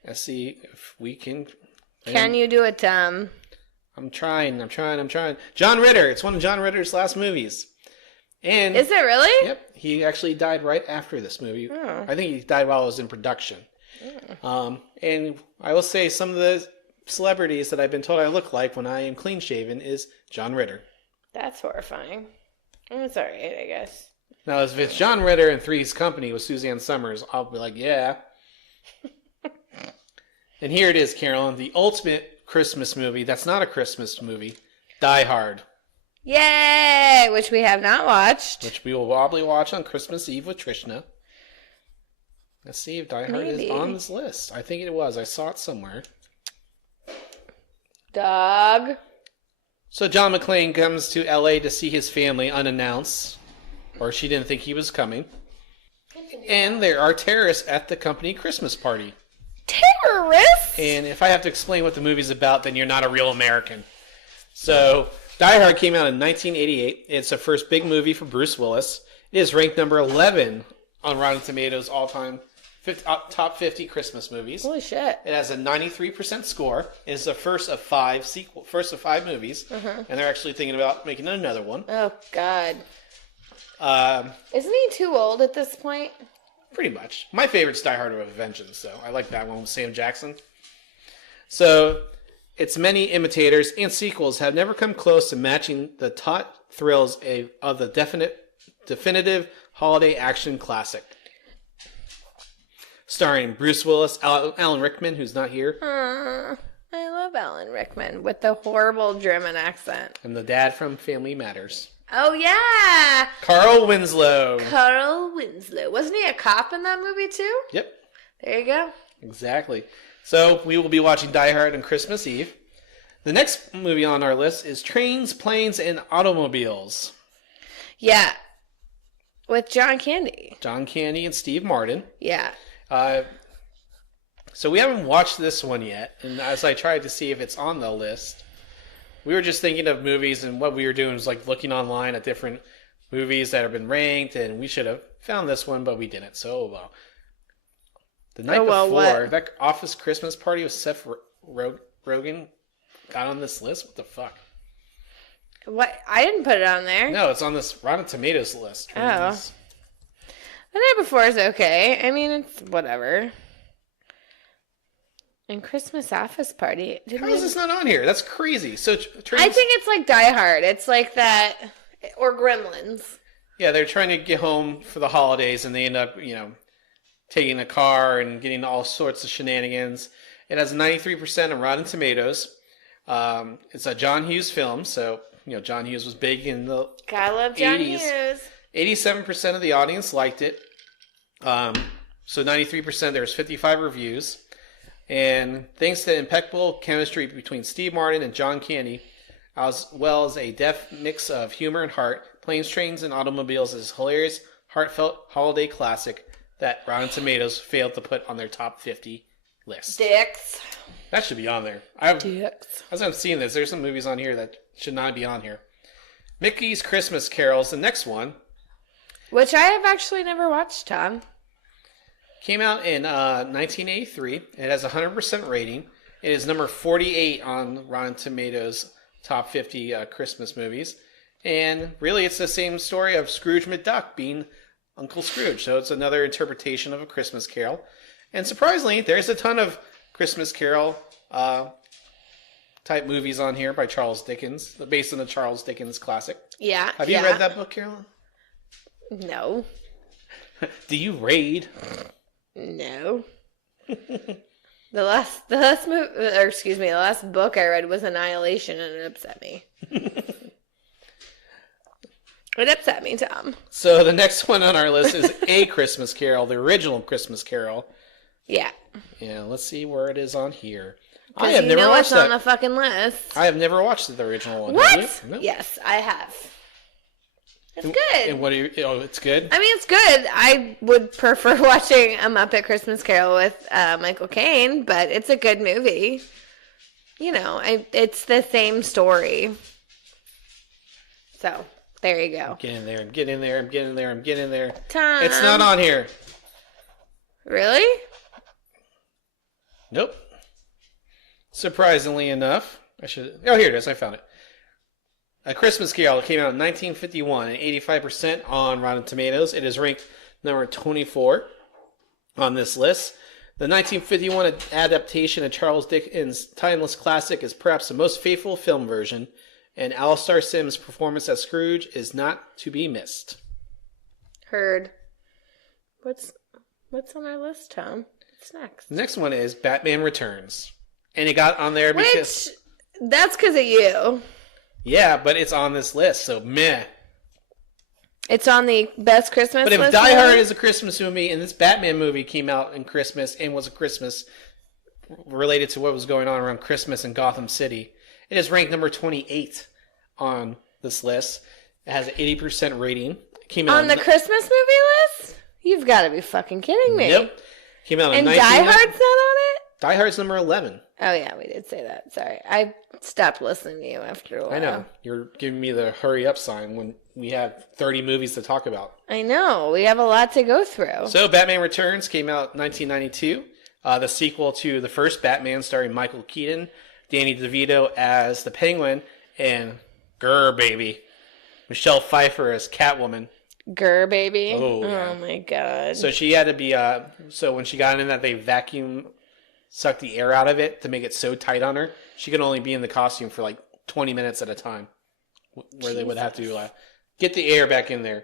and see if we can... Can you do it, Tom? I'm trying. John Ritter. It's one of John Ritter's last movies. And is it really? Yep. He actually died right after this movie. Oh. I think he died while it was in production. Oh. And I will say some of the celebrities that I've been told I look like when I am clean shaven is John Ritter. That's horrifying. It's alright, I guess. Now, if it's John Ritter and Three's Company with Suzanne Summers, I'll be like, yeah. And here it is, Carolyn, the ultimate Christmas movie that's not a Christmas movie, Die Hard. Yay! Which we have not watched. Which we will probably watch on Christmas Eve with Trishna. Let's see if Die Hard is on this list. I think it was. I saw it somewhere. Dog. So John McClane comes to L.A. to see his family unannounced. Or she didn't think he was coming. And there are terrorists at the company Christmas party. Terrorists? And if I have to explain what the movie's about, then you're not a real American. So, Die Hard came out in 1988. It's the first big movie for Bruce Willis. It is ranked number 11 on Rotten Tomatoes all-time top 50 Christmas movies. Holy shit. It has a 93% score. It is the first of five movies. And they're actually thinking about making another one. Oh, God. Isn't he too old at this point? Pretty much. My favorite's Die Hard with a Vengeance, so I like that one with Sam Jackson. So, its many imitators and sequels have never come close to matching the taut thrills of the definitive holiday action classic. Starring Bruce Willis, Alan Rickman, who's not here. I love Alan Rickman with the horrible German accent. And the dad from Family Matters. Oh, yeah. Carl Winslow. Wasn't he a cop in that movie, too? Yep. There you go. Exactly. So, we will be watching Die Hard on Christmas Eve. The next movie on our list is Trains, Planes, and Automobiles. Yeah. With John Candy. John Candy and Steve Martin. Yeah. So, we haven't watched this one yet. And as I tried to see if it's on the list... We were just thinking of movies, and what we were doing was like looking online at different movies that have been ranked, and we should have found this one, but we didn't. So, well. The night before, that Office Christmas Party with Seth Rogen got on this list? What the fuck? What? I didn't put it on there. No, it's on this Rotten Tomatoes list. Oh. The night before is okay. I mean, it's whatever. And Christmas Office Party. How is this not on here? That's crazy. So I think it's like Die Hard. It's like that, or Gremlins. Yeah, they're trying to get home for the holidays, and they end up, taking a car and getting all sorts of shenanigans. It has 93% on Rotten Tomatoes. It's a John Hughes film, so John Hughes was big in the I love John Hughes. 87% of the audience liked it. So 93%. There's 55 reviews. And thanks to impeccable chemistry between Steve Martin and John Candy, as well as a deft mix of humor and heart, Planes, Trains, and Automobiles is a hilarious, heartfelt holiday classic that Rotten Tomatoes failed to put on their top 50 list. Dicks. That should be on there. Dicks. As I'm seeing this, there's some movies on here that should not be on here. Mickey's Christmas Carol is the next one. Which I have actually never watched, Tom. Came out in 1983. It has a 100% rating. It is number 48 on Rotten Tomatoes top 50 Christmas movies. And really, it's the same story of Scrooge McDuck being Uncle Scrooge. So it's another interpretation of A Christmas Carol. And surprisingly, there's a ton of Christmas Carol type movies on here by Charles Dickens, based on the Charles Dickens classic. Yeah. Have you read that book, Carolyn? No. Do you raid? No. The last book I read was Annihilation, and it upset me. It upset me, Tom. So the next one on our list is A Christmas Carol, the original Christmas Carol. Yeah. Yeah, let's see where it is on here. I have never watched that. On the fucking list. I have never watched the original one. What? No. Yes, I have. It's good. And what do you? Oh, it's good. I mean, it's good. I would prefer watching A Muppet Christmas Carol with Michael Caine, but it's a good movie. It's the same story. So There you go. Get in there. I'm getting there. I'm getting there. I'm getting there. Tom. It's not on here. Really? Nope. Surprisingly enough, here it is. I found it. A Christmas Carol came out in 1951 and 85% on Rotten Tomatoes. It is ranked number 24 on this list. The 1951 adaptation of Charles Dickens' timeless classic is perhaps the most faithful film version, and Alistair Sim's performance as Scrooge is not to be missed. Heard. What's on our list, Tom? What's next? The next one is Batman Returns. And it got on there because... That's because of you. Yeah, but it's on this list, so meh. It's on the best Christmas list. But if list Die Hard movie? is a Christmas movie, and this Batman movie came out in Christmas and was a Christmas related to what was going on around Christmas in Gotham City, it is ranked number 28 on this list. It has an 80% rating. It came out on the Christmas movie list? You've got to be fucking kidding me. Nope. Came out in and Die Hard's not on it? Die Hard's number 11. Oh, yeah, we did say that. Sorry. I stopped listening to you after a while. I know. You're giving me the hurry up sign when we have 30 movies to talk about. I know. We have a lot to go through. So, Batman Returns came out in 1992. The sequel to the first Batman starring Michael Keaton, Danny DeVito as the Penguin, and Grr Baby, Michelle Pfeiffer as Catwoman. Grr Baby? Oh, yeah. My God. So she had to be, so when she got in that, they sucked the air out of it to make it so tight on her. She could only be in the costume for like 20 minutes at a time, where they would have to get the air back in there.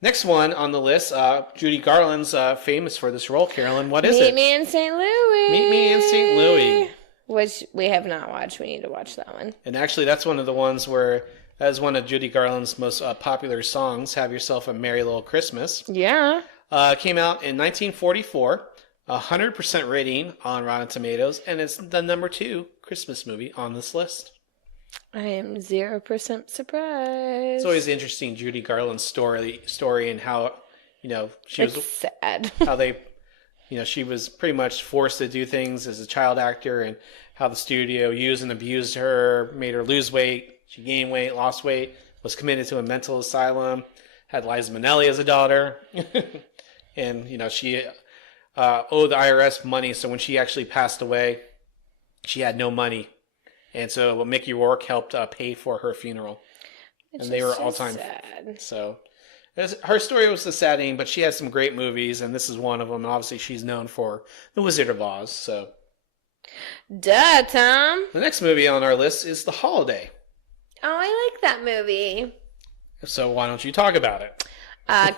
Next one on the list, Judy Garland's famous for this role. Carolyn, what is it? Meet Me in St. Louis. Meet Me in St. Louis. Which we have not watched. We need to watch that one. And actually, that's one of the ones where, that is one of Judy Garland's most popular songs, Have Yourself a Merry Little Christmas. Yeah. Came out in 1944, 100% rating on Rotten Tomatoes, and it's the number 2 Christmas movie on this list. I am 0% surprised. It's always interesting, Judy Garland's story and how, she was sad. How they, she was pretty much forced to do things as a child actor, and how the studio used and abused her, made her lose weight. She gained weight, lost weight, was committed to a mental asylum, had Liza Minnelli as a daughter, and she owed the IRS money. So when she actually passed away, she had no money. And so Mickey Rourke helped pay for her funeral. And they were all time. Sad. So her story was the sad ending, but she has some great movies, and this is one of them. And obviously, she's known for The Wizard of Oz. So, duh, Tom. The next movie on our list is The Holiday. Oh, I like that movie. So why don't you talk about it?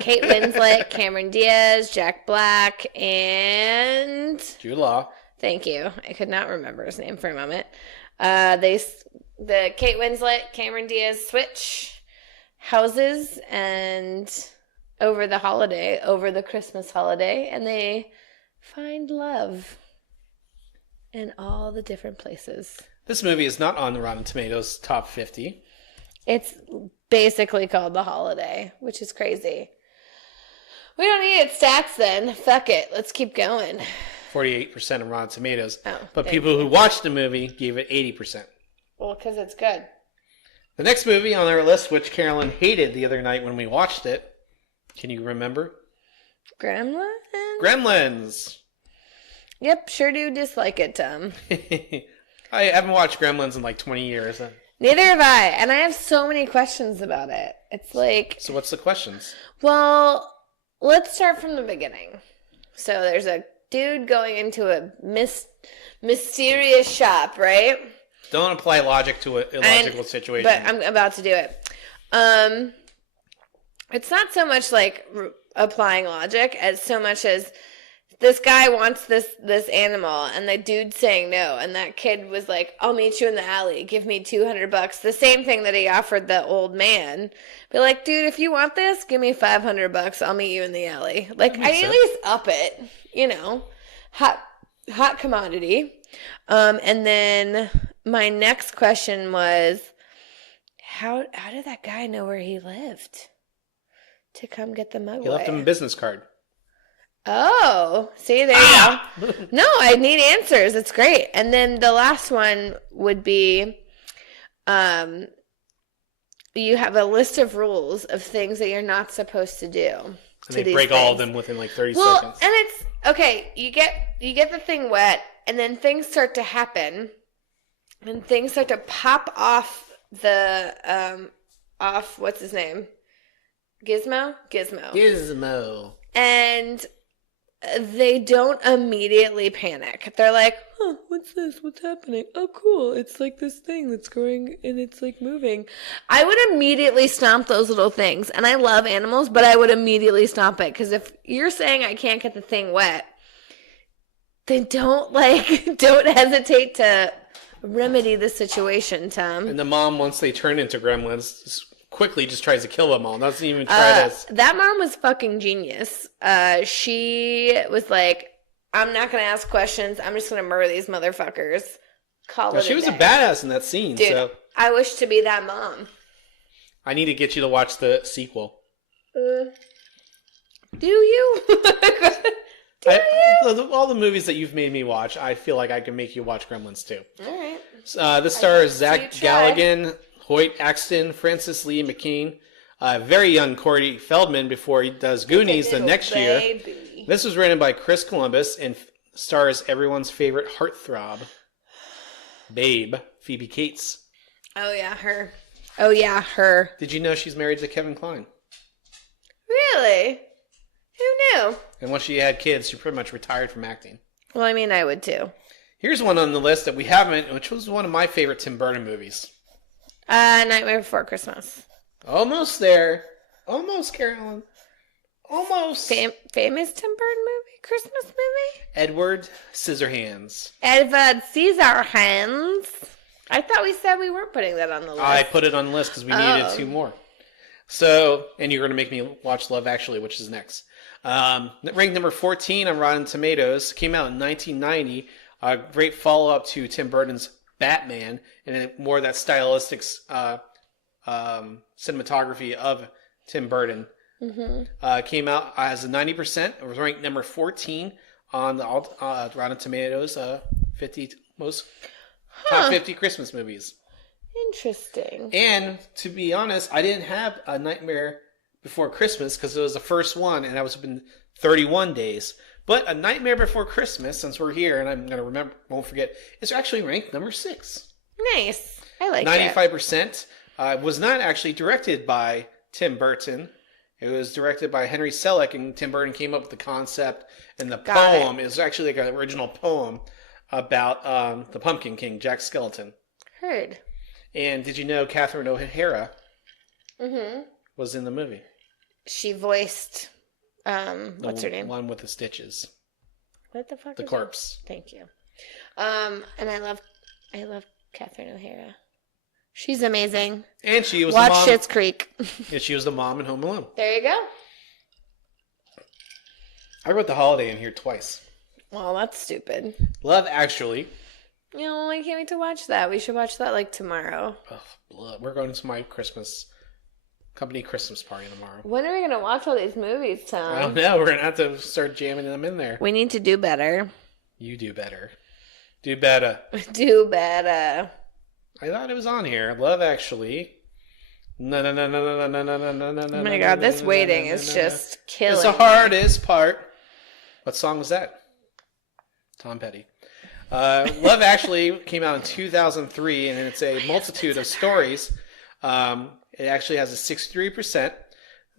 Kate Winslet, Cameron Diaz, Jack Black, and Jude Law. Thank you. I could not remember his name for a moment. The Kate Winslet, Cameron Diaz switch houses and over the Christmas holiday, and they find love in all the different places. This movie is not on the Rotten Tomatoes top 50. It's basically called The Holiday, which is crazy. We don't need its stats then. Fuck it. Let's keep going. 48% on Rotten Tomatoes. Oh, but people who watched the movie gave it 80%. Well, because it's good. The next movie on our list, which Carolyn hated the other night when we watched it, can you remember? Gremlins. Yep, sure do dislike it, Tom. I haven't watched Gremlins in like 20 years. Neither have I, and I have so many questions about it. It's like... So what's the questions? Well, let's start from the beginning. So there's a dude going into a mysterious shop, right? Don't apply logic to an illogical situation. But I'm about to do it. It's not so much like applying logic as so much as this guy wants this animal, and the dude's saying no, and that kid was like, I'll meet you in the alley, give me $200. The same thing that he offered the old man. Be like, dude, if you want this, give me $500, I'll meet you in the alley. Like, I at least up it, hot commodity. And then my next question was, how did that guy know where he lived to come get the mugwort? He left him a business card. Oh, see, there you go. No, I need answers. It's great. And then the last one would be, you have a list of rules of things that you're not supposed to do. And they break all of them within like 30 seconds. And it's okay. You get the thing wet, and then things start to happen, and things start to pop off the off what's his name, Gizmo. And they don't immediately panic. They're like, "Oh, what's this? What's happening? Oh, cool. It's like this thing that's going and it's like moving." I would immediately stomp those little things. And I love animals, but I would immediately stomp it. Because if you're saying I can't get the thing wet, then don't hesitate to remedy the situation, Tom. And the mom, once they turn into gremlins, quickly just tries to kill them all. Doesn't even try this. That mom was fucking genius. She was like, I'm not going to ask questions. I'm just going to murder these motherfuckers. She was a badass in that scene. Dude, so I wish to be that mom. I need to get you to watch the sequel. Do you? All the movies that you've made me watch, I feel like I can make you watch Gremlins too. All right. This stars Zach Galligan, Hoyt Axton, Francis Lee McCain, very young Corey Feldman before he does Goonies the next year. This was written by Chris Columbus and stars everyone's favorite heartthrob, Babe, Phoebe Cates. Oh, yeah, her. Did you know she's married to Kevin Kline? Really? Who knew? And once she had kids, she pretty much retired from acting. Well, I mean, I would too. Here's one on the list that we haven't, which was one of my favorite Tim Burton movies. Nightmare Before Christmas. Almost there. Almost, Carolyn. Almost. Famous Tim Burton movie? Christmas movie? Edward Scissorhands. Edward Scissorhands. I thought we said we weren't putting that on the list. I put it on the list because we needed two more. So, and you're going to make me watch Love Actually, which is next. Ranked number 14 on Rotten Tomatoes. Came out in 1990. A great follow-up to Tim Burton's Batman, and more that stylistic cinematography of Tim Burton. Mm-hmm. Came out as a 90%. It was ranked number 14 on the Rotten Tomatoes 50 most top 50 Christmas movies. Interesting. And to be honest, I didn't have A Nightmare Before Christmas because it was the first one, and that was been 31 days. But A Nightmare Before Christmas, since we're here, and I'm gonna won't forget, it's actually ranked number 6. Nice. I like 95%. Was not actually directed by Tim Burton. It was directed by Henry Selick, and Tim Burton came up with the concept and the poem. It was actually like an original poem about the Pumpkin King, Jack Skellington. Heard. And did you know Catherine O'Hara was in the movie? She voiced, what's her name? One with the stitches. What the fuck? The corpse. Thank you. And I love Catherine O'Hara. She's amazing. And she was Watch the mom. Schitt's Creek. And she was the mom in Home Alone. There you go. I wrote The Holiday in here twice. Well, that's stupid. Love Actually. You know, I can't wait to watch that. We should watch that like tomorrow. Oh, we're going to my company Christmas party tomorrow. When are we going to watch all these movies, Tom? I don't know. We're going to have to start jamming them in there. We need to do better. You do better. Do better. Do better. I thought it was on here. Love Actually. No. Oh my god, this waiting is just killing. It's the hardest part. What song was that? Tom Petty. Love Actually came out in 2003, and it's a multitude of stories. It actually has a 63%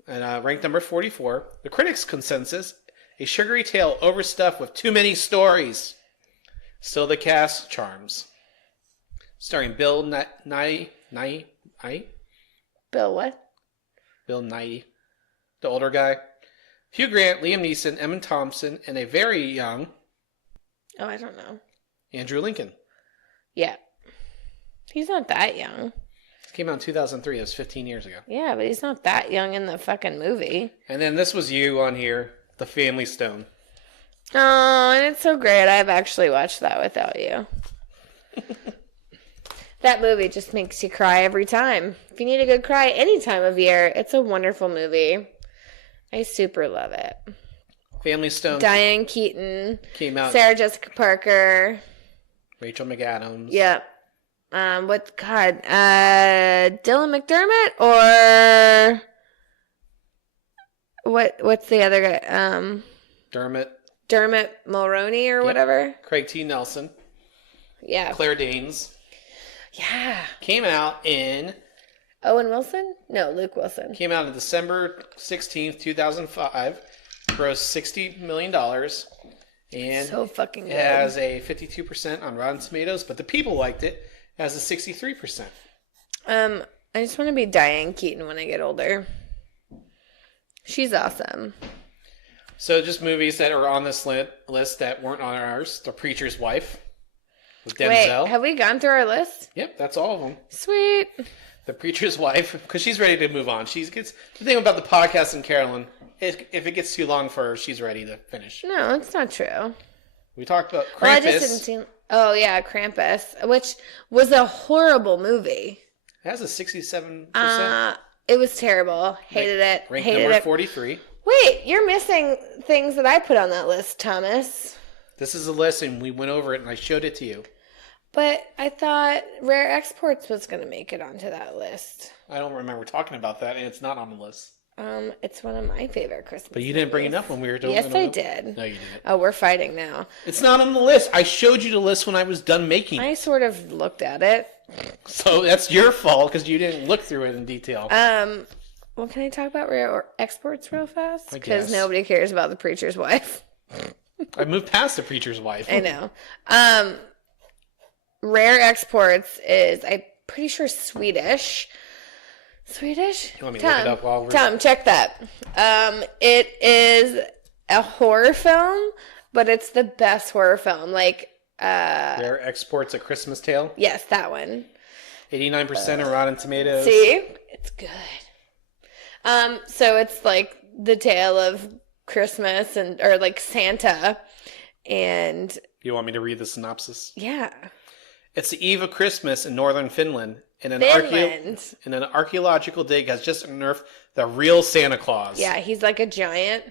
and ranked number 44. The critics' consensus: a sugary tale overstuffed with too many stories. Still, the cast charms. Starring Bill Nighy. Bill what? Bill Nighy, the older guy. Hugh Grant, Liam Neeson, Emma Thompson, and a very young... Oh, I don't know. Andrew Lincoln. Yeah. He's not that young. It came out in 2003. It was 15 years ago. Yeah, but he's not that young in the fucking movie. And then this was you on here, The Family Stone. Oh, and it's so great. I've actually watched that without you. That movie just makes you cry every time. If you need a good cry any time of year, it's a wonderful movie. I super love it. Family Stone. Diane Keaton. Came out. Sarah Jessica Parker. Rachel McAdams. Yep. Dylan McDermott or what's the other guy? Dermot Mulroney or whatever. Craig T. Nelson. Yeah. Claire Danes. Yeah. Came out in... Owen Wilson? No, Luke Wilson. Came out on December 16th, 2005. Grossed $60 million. And so fucking good. It has a 52% on Rotten Tomatoes, but the people liked it. It has a 63%. I just want to be Diane Keaton when I get older. She's awesome. So just movies that are on this list that weren't on ours. The Preacher's Wife with Denzel. Wait, have we gone through our list? Yep, that's all of them. Sweet. The Preacher's Wife, because she's ready to move on. The thing about the podcast and Carolyn, if it gets too long for her, she's ready to finish. No, it's not true. We talked about Krampus. Well, I just didn't see... Oh, yeah, Krampus, which was a horrible movie. It has a 67%. It was terrible. Hated it. Ranked Hated number it. 43. Wait, you're missing things that I put on that list, Thomas. This is a list, and we went over it, and I showed it to you. But I thought Rare Exports was going to make it onto that list. I don't remember talking about that, and it's not on the list. It's one of my favorite Christmas But you didn't bring it up when we were doing it. Yes, I did. No, you didn't. Oh, we're fighting now. It's not on the list. I showed you the list when I was done making it. I sort of looked at it. So that's your fault, because you didn't look through it in detail. Well, can I talk about Rare Exports real fast? Because nobody cares about The Preacher's Wife. I moved past The Preacher's Wife. I know. Rare Exports is, I'm pretty sure, Swedish. Swedish? You want me to look it up while we're... Tom, check that. It is a horror film, but it's the best horror film. Like, Rare Exports: A Christmas Tale? Yes, that one. 89% on Rotten Tomatoes. See? It's good. So it's like the tale of Christmas or like Santa. And... You want me to read the synopsis? Yeah. It's the eve of Christmas in northern Finland, and an archaeological dig has just unearthed the real Santa Claus. Yeah, he's like a giant.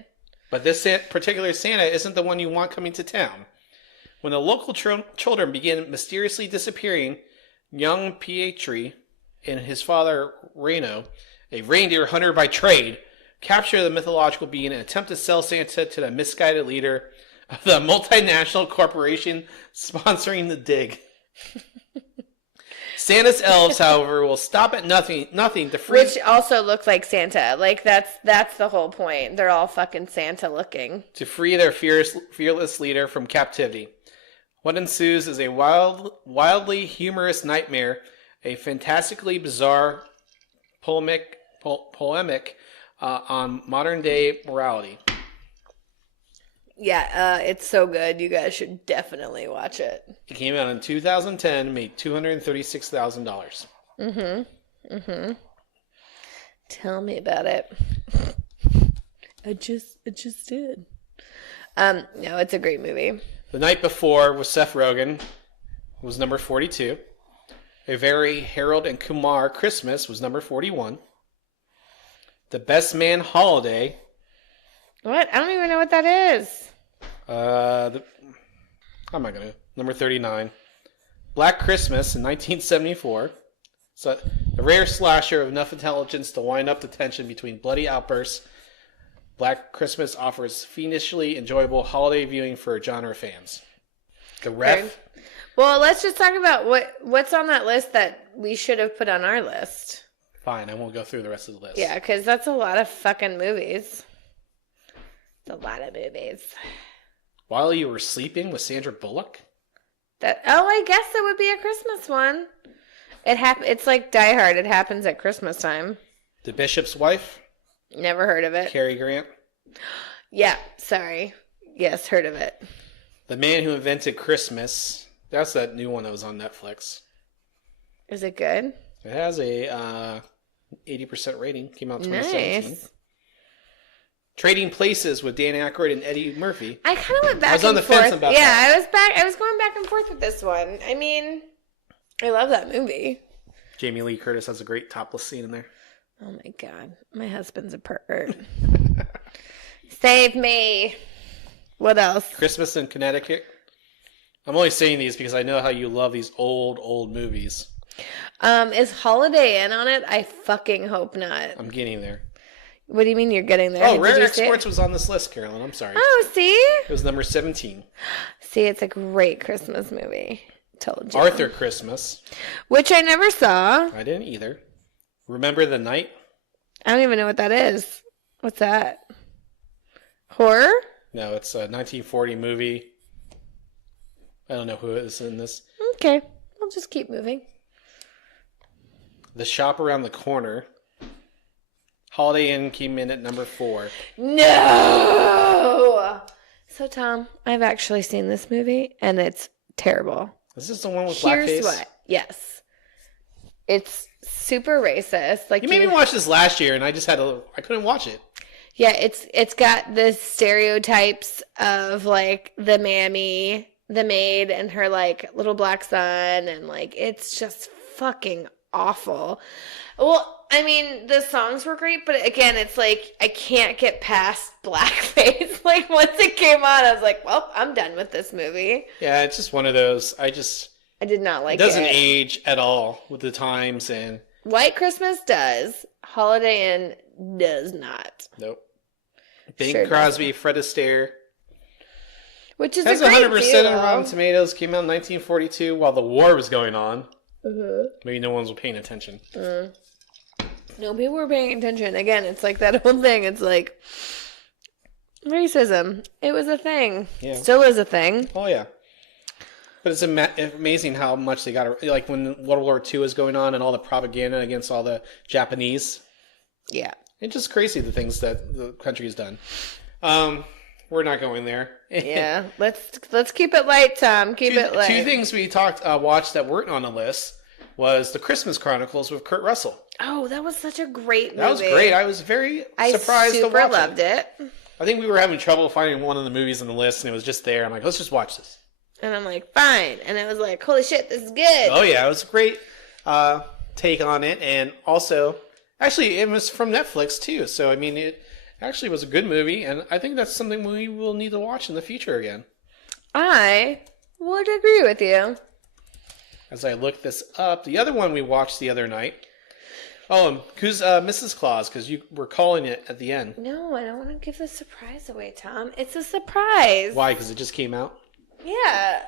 But this particular Santa isn't the one you want coming to town. When the local children begin mysteriously disappearing, young Pietri and his father Reno, a reindeer hunter by trade, capture the mythological being and attempt to sell Santa to the misguided leader of the multinational corporation sponsoring the dig. Santa's elves, however, will stop at nothing to free... Which also look like Santa. Like, that's the whole point. They're all fucking Santa looking. To free their fearless leader from captivity. What ensues is a wildly humorous nightmare, a fantastically bizarre polemic on modern-day morality. Yeah, it's so good. You guys should definitely watch it. It came out in 2010, made $236,000. Mm-hmm. Tell me about it. I just did. No, it's a great movie. The Night Before with Seth Rogen was number 42. A Very Harold and Kumar Christmas was number 41. The Best Man Holiday. What? I don't even know what that is. I'm not gonna. Number 39. Black Christmas in 1974. So a rare slasher with enough intelligence to wind up the tension between bloody outbursts. Black Christmas offers fiendishly enjoyable holiday viewing for genre fans. The Ref. Okay. Well, let's just talk about what's on that list that we should have put on our list. Fine, I won't go through the rest of the list. Yeah, because that's a lot of fucking movies. It's a lot of movies. While You Were Sleeping with Sandra Bullock? I guess it would be a Christmas one. It's like Die Hard. It happens at Christmas time. The Bishop's Wife? Never heard of it. Cary Grant? Yeah, sorry. Yes, heard of it. The Man Who Invented Christmas. That's that new one that was on Netflix. Is it good? It has a 80% rating. Came out in 2017. Nice. Trading Places with Dan Aykroyd and Eddie Murphy. I kind of went back and forth. I was on the fence about that. Yeah, I was going back and forth with this one. I mean, I love that movie. Jamie Lee Curtis has a great topless scene in there. Oh my god. My husband's a pervert. Save me. What else? Christmas in Connecticut. I'm only saying these because I know how you love these old movies. Is Holiday Inn on it? I fucking hope not. I'm getting there. What do you mean you're getting there? Oh, Rare Exports was on this list, Carolyn. I'm sorry. Oh, see? It was number 17. See, it's a great Christmas movie. Told you. Arthur Christmas. Which I never saw. I didn't either. Remember the Night? I don't even know what that is. What's that? Horror? No, it's a 1940 movie. I don't know who is in this. Okay. I'll just keep moving. The Shop Around the Corner. Holiday Inn came in at number 4. No! So, Tom, I've actually seen this movie, and it's terrible. Is this the one with blackface? Here's what. Yes. It's super racist. Like you made me watch this last year, and I couldn't watch it. Yeah, it's got the stereotypes of, like, the mammy, the maid, and her, like, little black son, and, like, it's just fucking awful. Well, I mean, the songs were great, but again, it's like, I can't get past blackface. Like, once it came on, I was like, well, I'm done with this movie. Yeah, it's just one of those, I did not like it. It doesn't age at all with the times, and... White Christmas does. Holiday Inn does not. Nope. Bing Crosby, Fred Astaire. Which is has a great 100% deal. on Rotten Tomatoes. Came out in 1942 while the war was going on. Mm-hmm. Maybe no one was paying attention. No, people were paying attention. Again, it's like that whole thing. It's like racism. It was a thing. Yeah. Still is a thing. Oh, yeah. But it's amazing how much they got. Like when World War II was going on and all the propaganda against all the Japanese. Yeah. It's just crazy the things that the country has done. We're not going there. Yeah. Let's keep it light, Tom. Keep it light. Two things we watched that weren't on the list was The Christmas Chronicles with Kurt Russell. Oh, that was such a great movie. That was great. I was very surprised to watch it. I super loved it. I think we were having trouble finding one of the movies on the list, and it was just there. I'm like, let's just watch this. And I'm like, fine. And it was like, holy shit, this is good. Oh, yeah. It was a great take on it. And also, actually, it was from Netflix, too. So, I mean, it actually was a good movie. And I think that's something we will need to watch in the future again. I would agree with you. As I look this up, the other one we watched the other night. Oh, who's Mrs. Claus? Because you were calling it at the end. No, I don't want to give the surprise away, Tom. It's a surprise. Why? Because it just came out? Yeah.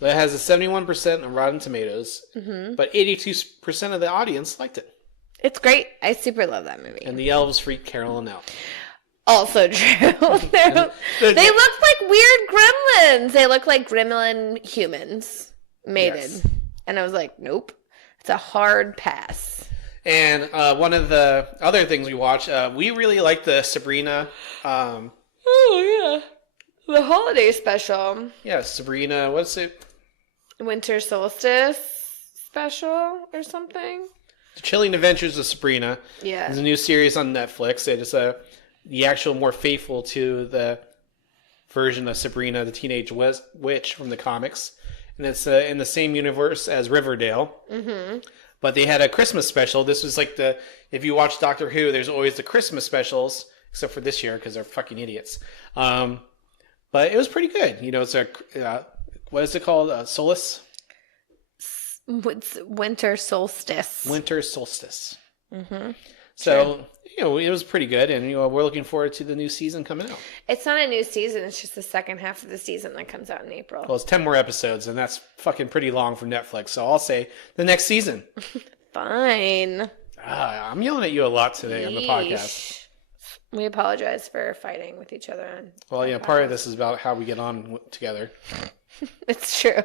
It has a 71% on Rotten Tomatoes, but 82% of the audience liked it. It's great. I super love that movie. And the elves freaked Carolyn out. Also true. They look like weird gremlins. They look like gremlin humans mated. Yes. And I was like, nope. It's a hard pass. And one of the other things we watched, we really like the Sabrina. Oh, yeah. The holiday special. Yeah, Sabrina, what's it? Winter Solstice special or something? The Chilling Adventures of Sabrina. Yeah. It's a new series on Netflix. It is the actual more faithful to the version of Sabrina, the Teenage Witch from the comics. And it's in the same universe as Riverdale. Mm-hmm. But they had a Christmas special. This was like if you watch Doctor Who, there's always the Christmas specials, except for this year because they're fucking idiots. But it was pretty good. You know, it's what is it called? Solace? Winter Solstice. Winter Solstice. Mm-hmm. So, you know, it was pretty good. And, you know, we're looking forward to the new season coming out. It's not a new season. It's just the second half of the season that comes out in April. Well, it's 10 more episodes, and that's fucking pretty long for Netflix. So I'll say the next season. Fine. I'm yelling at you a lot today on the podcast. We apologize for fighting with each other. Well, yeah, part of this is about how we get on together. It's true.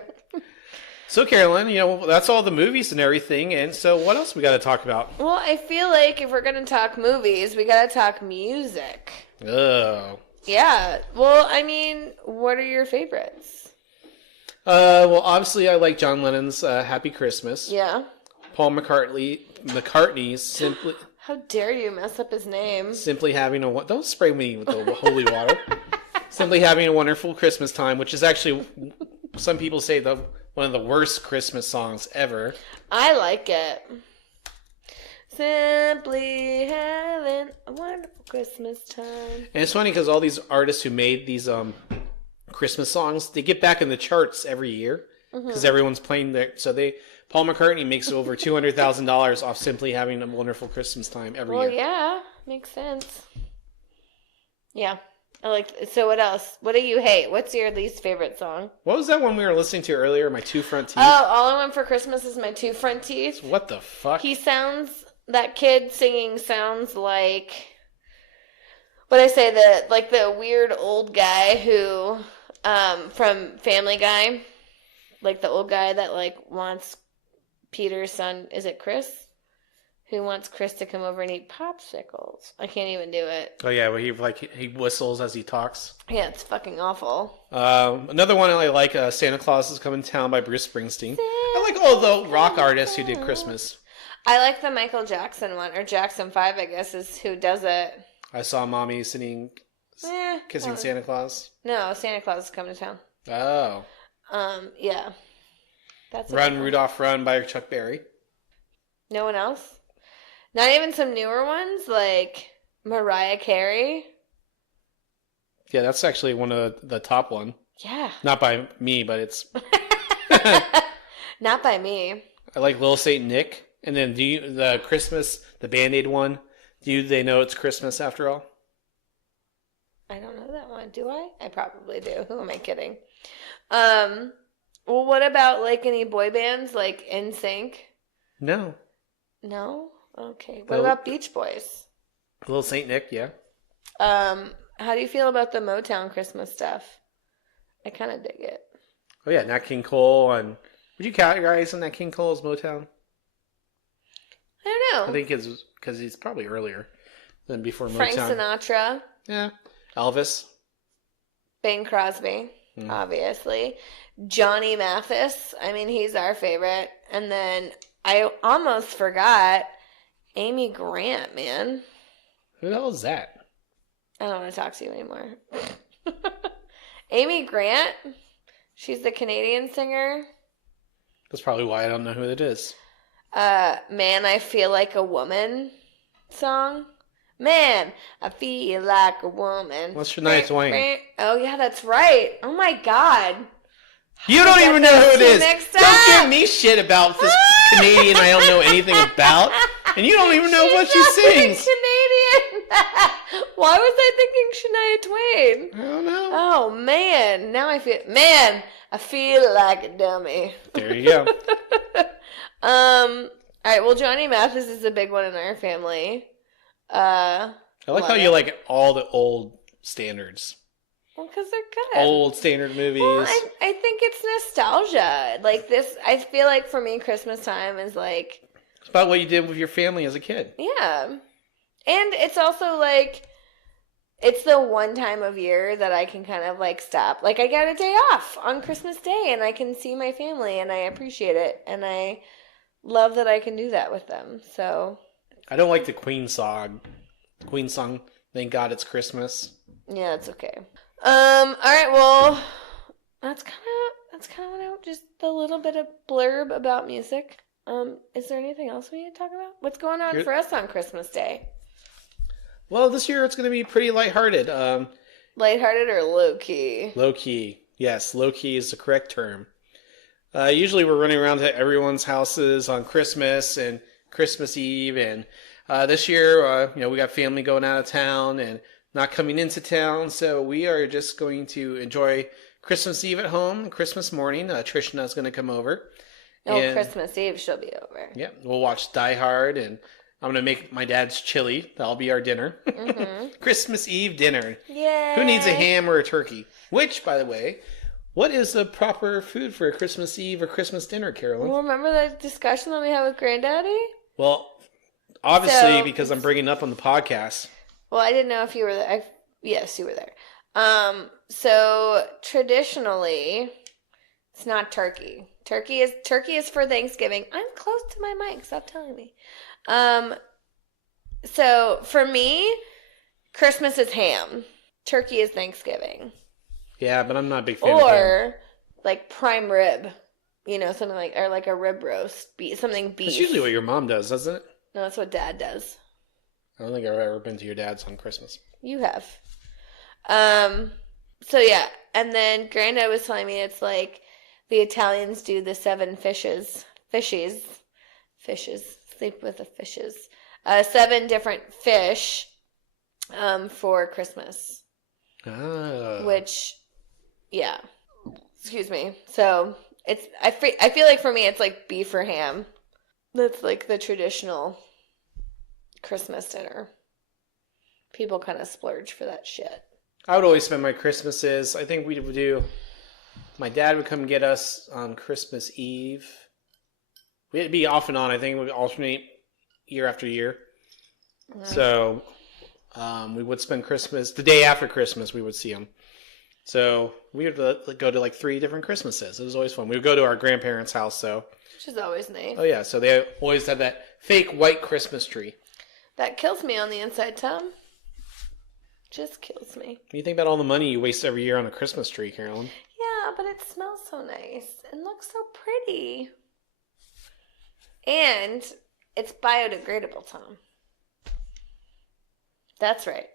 So, Carolyn, you know, that's all the movies and everything. And so what else we got to talk about? Well, I feel like if we're going to talk movies, we got to talk music. Oh. Yeah. Well, I mean, what are your favorites? Well, obviously, I like John Lennon's Happy Christmas. Yeah. Paul McCartney's Simply... How dare you mess up his name? Simply Having a... Don't spray me with the holy water. Simply Having a Wonderful Christmas Time, which is actually, some people say, one of the worst Christmas songs ever. I like it. Simply having a wonderful Christmas time. And it's funny because all these artists who made these Christmas songs. They get back in the charts every year because everyone's playing there. So Paul McCartney makes over $200,000 off simply having a wonderful Christmas time every year. Well, yeah, makes sense. Yeah. So what else? What do you hate? What's your least favorite song? What was that one we were listening to earlier? My Two Front Teeth? Oh, All I Want for Christmas is My Two Front Teeth. What the fuck? That kid singing sounds like, what I say, the weird old guy who, from Family Guy, like the old guy that like wants Peter's son, is it Chris? Who wants Chris to come over and eat popsicles? I can't even do it. Oh yeah, where he whistles as he talks. Yeah, it's fucking awful. Another one I like, Santa Claus is Coming to Town by Bruce Springsteen. I like all the rock artists who did Christmas. I like the Michael Jackson one, or Jackson 5, I guess, is who does it. I Saw Mommy singing, Kissing Santa Claus. No, Santa Claus is Coming to Town. Oh. Yeah. That's Run, Rudolph, Run by Chuck Berry. No one else? Not even some newer ones like Mariah Carey? Yeah, that's actually one of the top one. Yeah. Not by me, but it's... Not by me. I like Little Saint Nick. And then the Christmas, the Band-Aid one, do they know it's Christmas after all? I don't know that one. Do I? I probably do. Who am I kidding? Well, what about like any boy bands like NSYNC? No. No? Okay. What about Beach Boys? Little Saint Nick, yeah. How do you feel about the Motown Christmas stuff? I kind of dig it. Oh yeah, Nat King Cole, and would you categorize Nat King Cole as Motown? I don't know. I think it's because he's probably earlier than before Motown. Frank Sinatra. Yeah. Elvis. Bing Crosby, obviously. Johnny Mathis. I mean, he's our favorite. And then I almost forgot Amy Grant, man. Who the hell is that? I don't want to talk to you anymore. Amy Grant. She's the Canadian singer. That's probably why I don't know who it is. Man, I Feel Like a Woman song. Man, I feel like a woman. What's Shania Twain? Oh, yeah, that's right. Oh, my God. You don't even know who it is. Don't up. give me shit about this Canadian I don't know anything about. And you don't even know what she sings. Canadian. Why was I thinking Shania Twain? I don't know. Oh, man. Now I feel like a dummy. There you go. All right, well, Johnny Mathis is a big one in our family. I like how you like all the old standards. Well, because they're good. Old standard movies. Well, I think it's nostalgia. Like this, I feel like for me, Christmas time is like... It's about what you did with your family as a kid. Yeah. And it's also like, it's the one time of year that I can kind of like stop. Like I get a day off on Christmas Day and I can see my family and I appreciate it. And I love that I can do that with them. So... I don't like the Queen song. Thank God It's Christmas. Yeah, it's okay. All right, well, that's kind of what just a little bit of blurb about music. Is there anything else we need to talk about? What's going on for us on Christmas Day? Well, this year it's going to be pretty lighthearted. Lighthearted or low key? Low key. Yes, low key is the correct term. Usually we're running around to everyone's houses on Christmas and Christmas Eve, and this year, we got family going out of town and not coming into town, so we are just going to enjoy Christmas Eve at home, Christmas morning. Trishna's going to come over. And Christmas Eve she'll be over. Yeah, we'll watch Die Hard, and I'm going to make my dad's chili. That'll be our dinner. Mm-hmm. Christmas Eve dinner. Yay! Who needs a ham or a turkey? Which, by the way... What is the proper food for a Christmas Eve or Christmas dinner, Carolyn? Well, remember that discussion that we had with Granddaddy? Well, obviously, because I'm bringing it up on the podcast. Well, I didn't know if you were there. Yes, you were there. So traditionally, it's not turkey. Turkey is for Thanksgiving. I'm close to my mic. Stop telling me. So for me, Christmas is ham. Turkey is Thanksgiving. Yeah, but I'm not a big fan of ham. Or like prime rib, something like, or like a rib roast, something beef. That's usually what your mom does, doesn't it? No, that's what Dad does. I don't think I've ever been to your dad's on Christmas. You have. So yeah, And then Granddad was telling me it's like the Italians do the 7 fishes, sleep with the fishes, 7 different fish for Christmas. Oh. Which, yeah, excuse me. So I feel like for me it's like beef or ham. That's like the traditional Christmas dinner. People kind of splurge for that shit. I would always spend my Christmases. I think we would do. My dad would come get us on Christmas Eve. We'd be off and on. I think we would alternate year after year. Mm-hmm. So we would spend Christmas the day after Christmas. We would see him. So we would go to like 3 different Christmases. It was always fun. We would go to our grandparents' house. Which is always nice. Oh yeah. So they always had that fake white Christmas tree. That kills me on the inside, Tom. Just kills me. You think about all the money you waste every year on a Christmas tree, Carolyn. Yeah, but it smells so nice and looks so pretty. And it's biodegradable, Tom. That's right.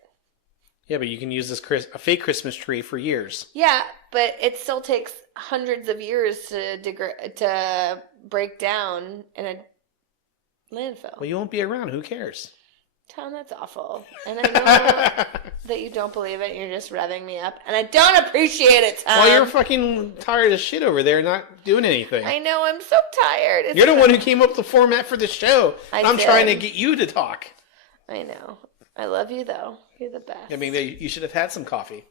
Yeah, but you can use a fake Christmas tree for years. Yeah, but it still takes hundreds of years to break down in a landfill. Well, you won't be around. Who cares? Tom, that's awful. And I know that you don't believe it. You're just revving me up. And I don't appreciate it, Tom. Well, you're fucking tired as shit over there not doing anything. I know. I'm so tired. You're the one who came up with the format for the show. I'm trying to get you to talk. I know. I love you, though. You're the best. I mean, you should have had some coffee.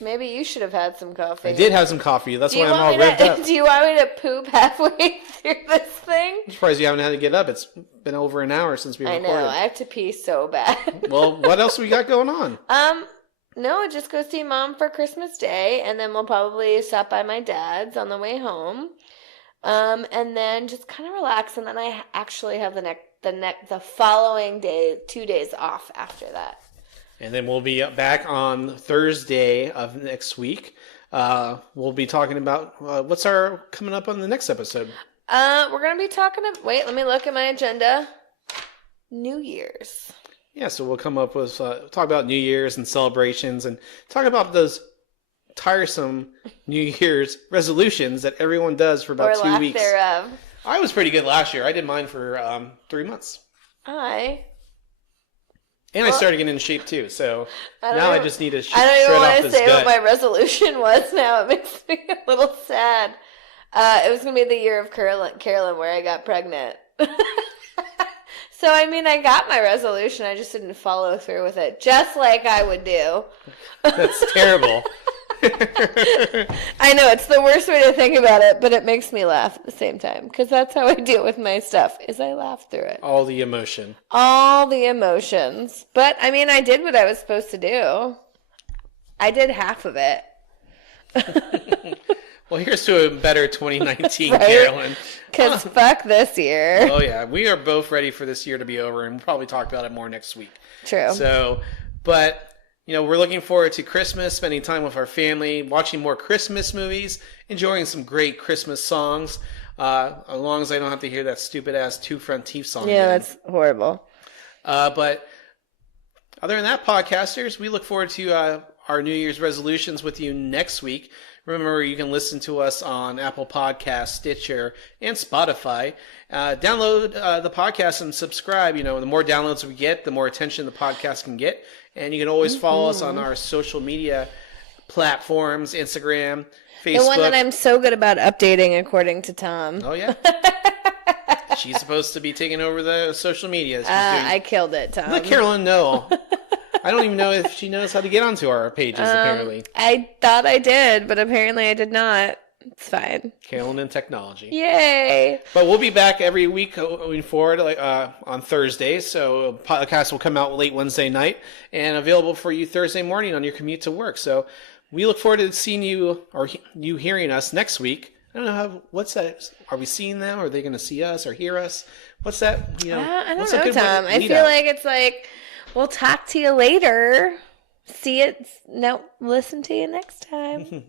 Maybe you should have had some coffee. I did have some coffee. That's why I'm all revved up. Do you want me to poop halfway through this thing? I'm surprised you haven't had to get up. It's been over an hour since we recorded. I know. I have to pee so bad. Well, what else we got going on? No, just go see Mom for Christmas Day, and then we'll probably stop by my dad's on the way home. And then just kind of relax, and then I actually have the following day, 2 days off after that. And then we'll be back on Thursday of next week. We'll be talking about what's coming up on the next episode. We're going to be talking wait, let me look at my agenda. New Year's. Yeah, so we'll come up with, talk about New Year's and celebrations and talk about those tiresome New Year's resolutions that everyone does for about 2 weeks. Thereof. I was pretty good last year. I did mine for 3 months. And I started getting in shape too, so I just need to shred off this gut. I don't even want to say what my resolution was now. It makes me a little sad. It was going to be the year of Carolyn where I got pregnant. So, I mean, I got my resolution. I just didn't follow through with it, just like I would do. That's terrible. I know, it's the worst way to think about it, but it makes me laugh at the same time, because that's how I deal with my stuff, is I laugh through it. All the emotion. All the emotions. But, I mean, I did what I was supposed to do. I did half of it. Well, here's to a better 2019, right? Carolyn. Because fuck this year. Oh, yeah. We are both ready for this year to be over, and we'll probably talk about it more next week. True. So, but... You know, we're looking forward to Christmas, spending time with our family, watching more Christmas movies, enjoying some great Christmas songs, as long as I don't have to hear that stupid-ass Two Front Teeth song Yeah, again. That's horrible. But other than that, podcasters, we look forward to our New Year's resolutions with you next week. Remember, you can listen to us on Apple Podcasts, Stitcher, and Spotify. Download the podcast and subscribe. You know, the more downloads we get, the more attention the podcast can get. And you can always follow us on our social media platforms, Instagram, Facebook. The one that I'm so good about updating, according to Tom. Oh, yeah. She's supposed to be taking over the social media. I killed it, Tom. Let Carolyn know. I don't even know if she knows how to get onto our pages, apparently. I thought I did, but apparently I did not. It's fine. Carolyn and technology. Yay! But we'll be back every week going forward on Thursdays. So podcast will come out late Wednesday night and available for you Thursday morning on your commute to work. So we look forward to seeing you or you hearing us next week. I don't know what's that? Are we seeing them? Are they going to see us or hear us? What's that? You know, I don't know, Tom. I feel like it's like, we'll talk to you later. See it. No, listen to you next time.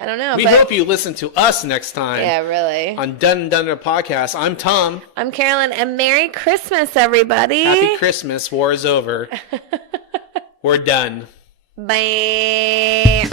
I don't know. We hope you listen to us next time. Yeah, really. On Dunn Podcast. I'm Tom. I'm Carolyn, and Merry Christmas, everybody. Happy Christmas. War is over. We're done. Bye.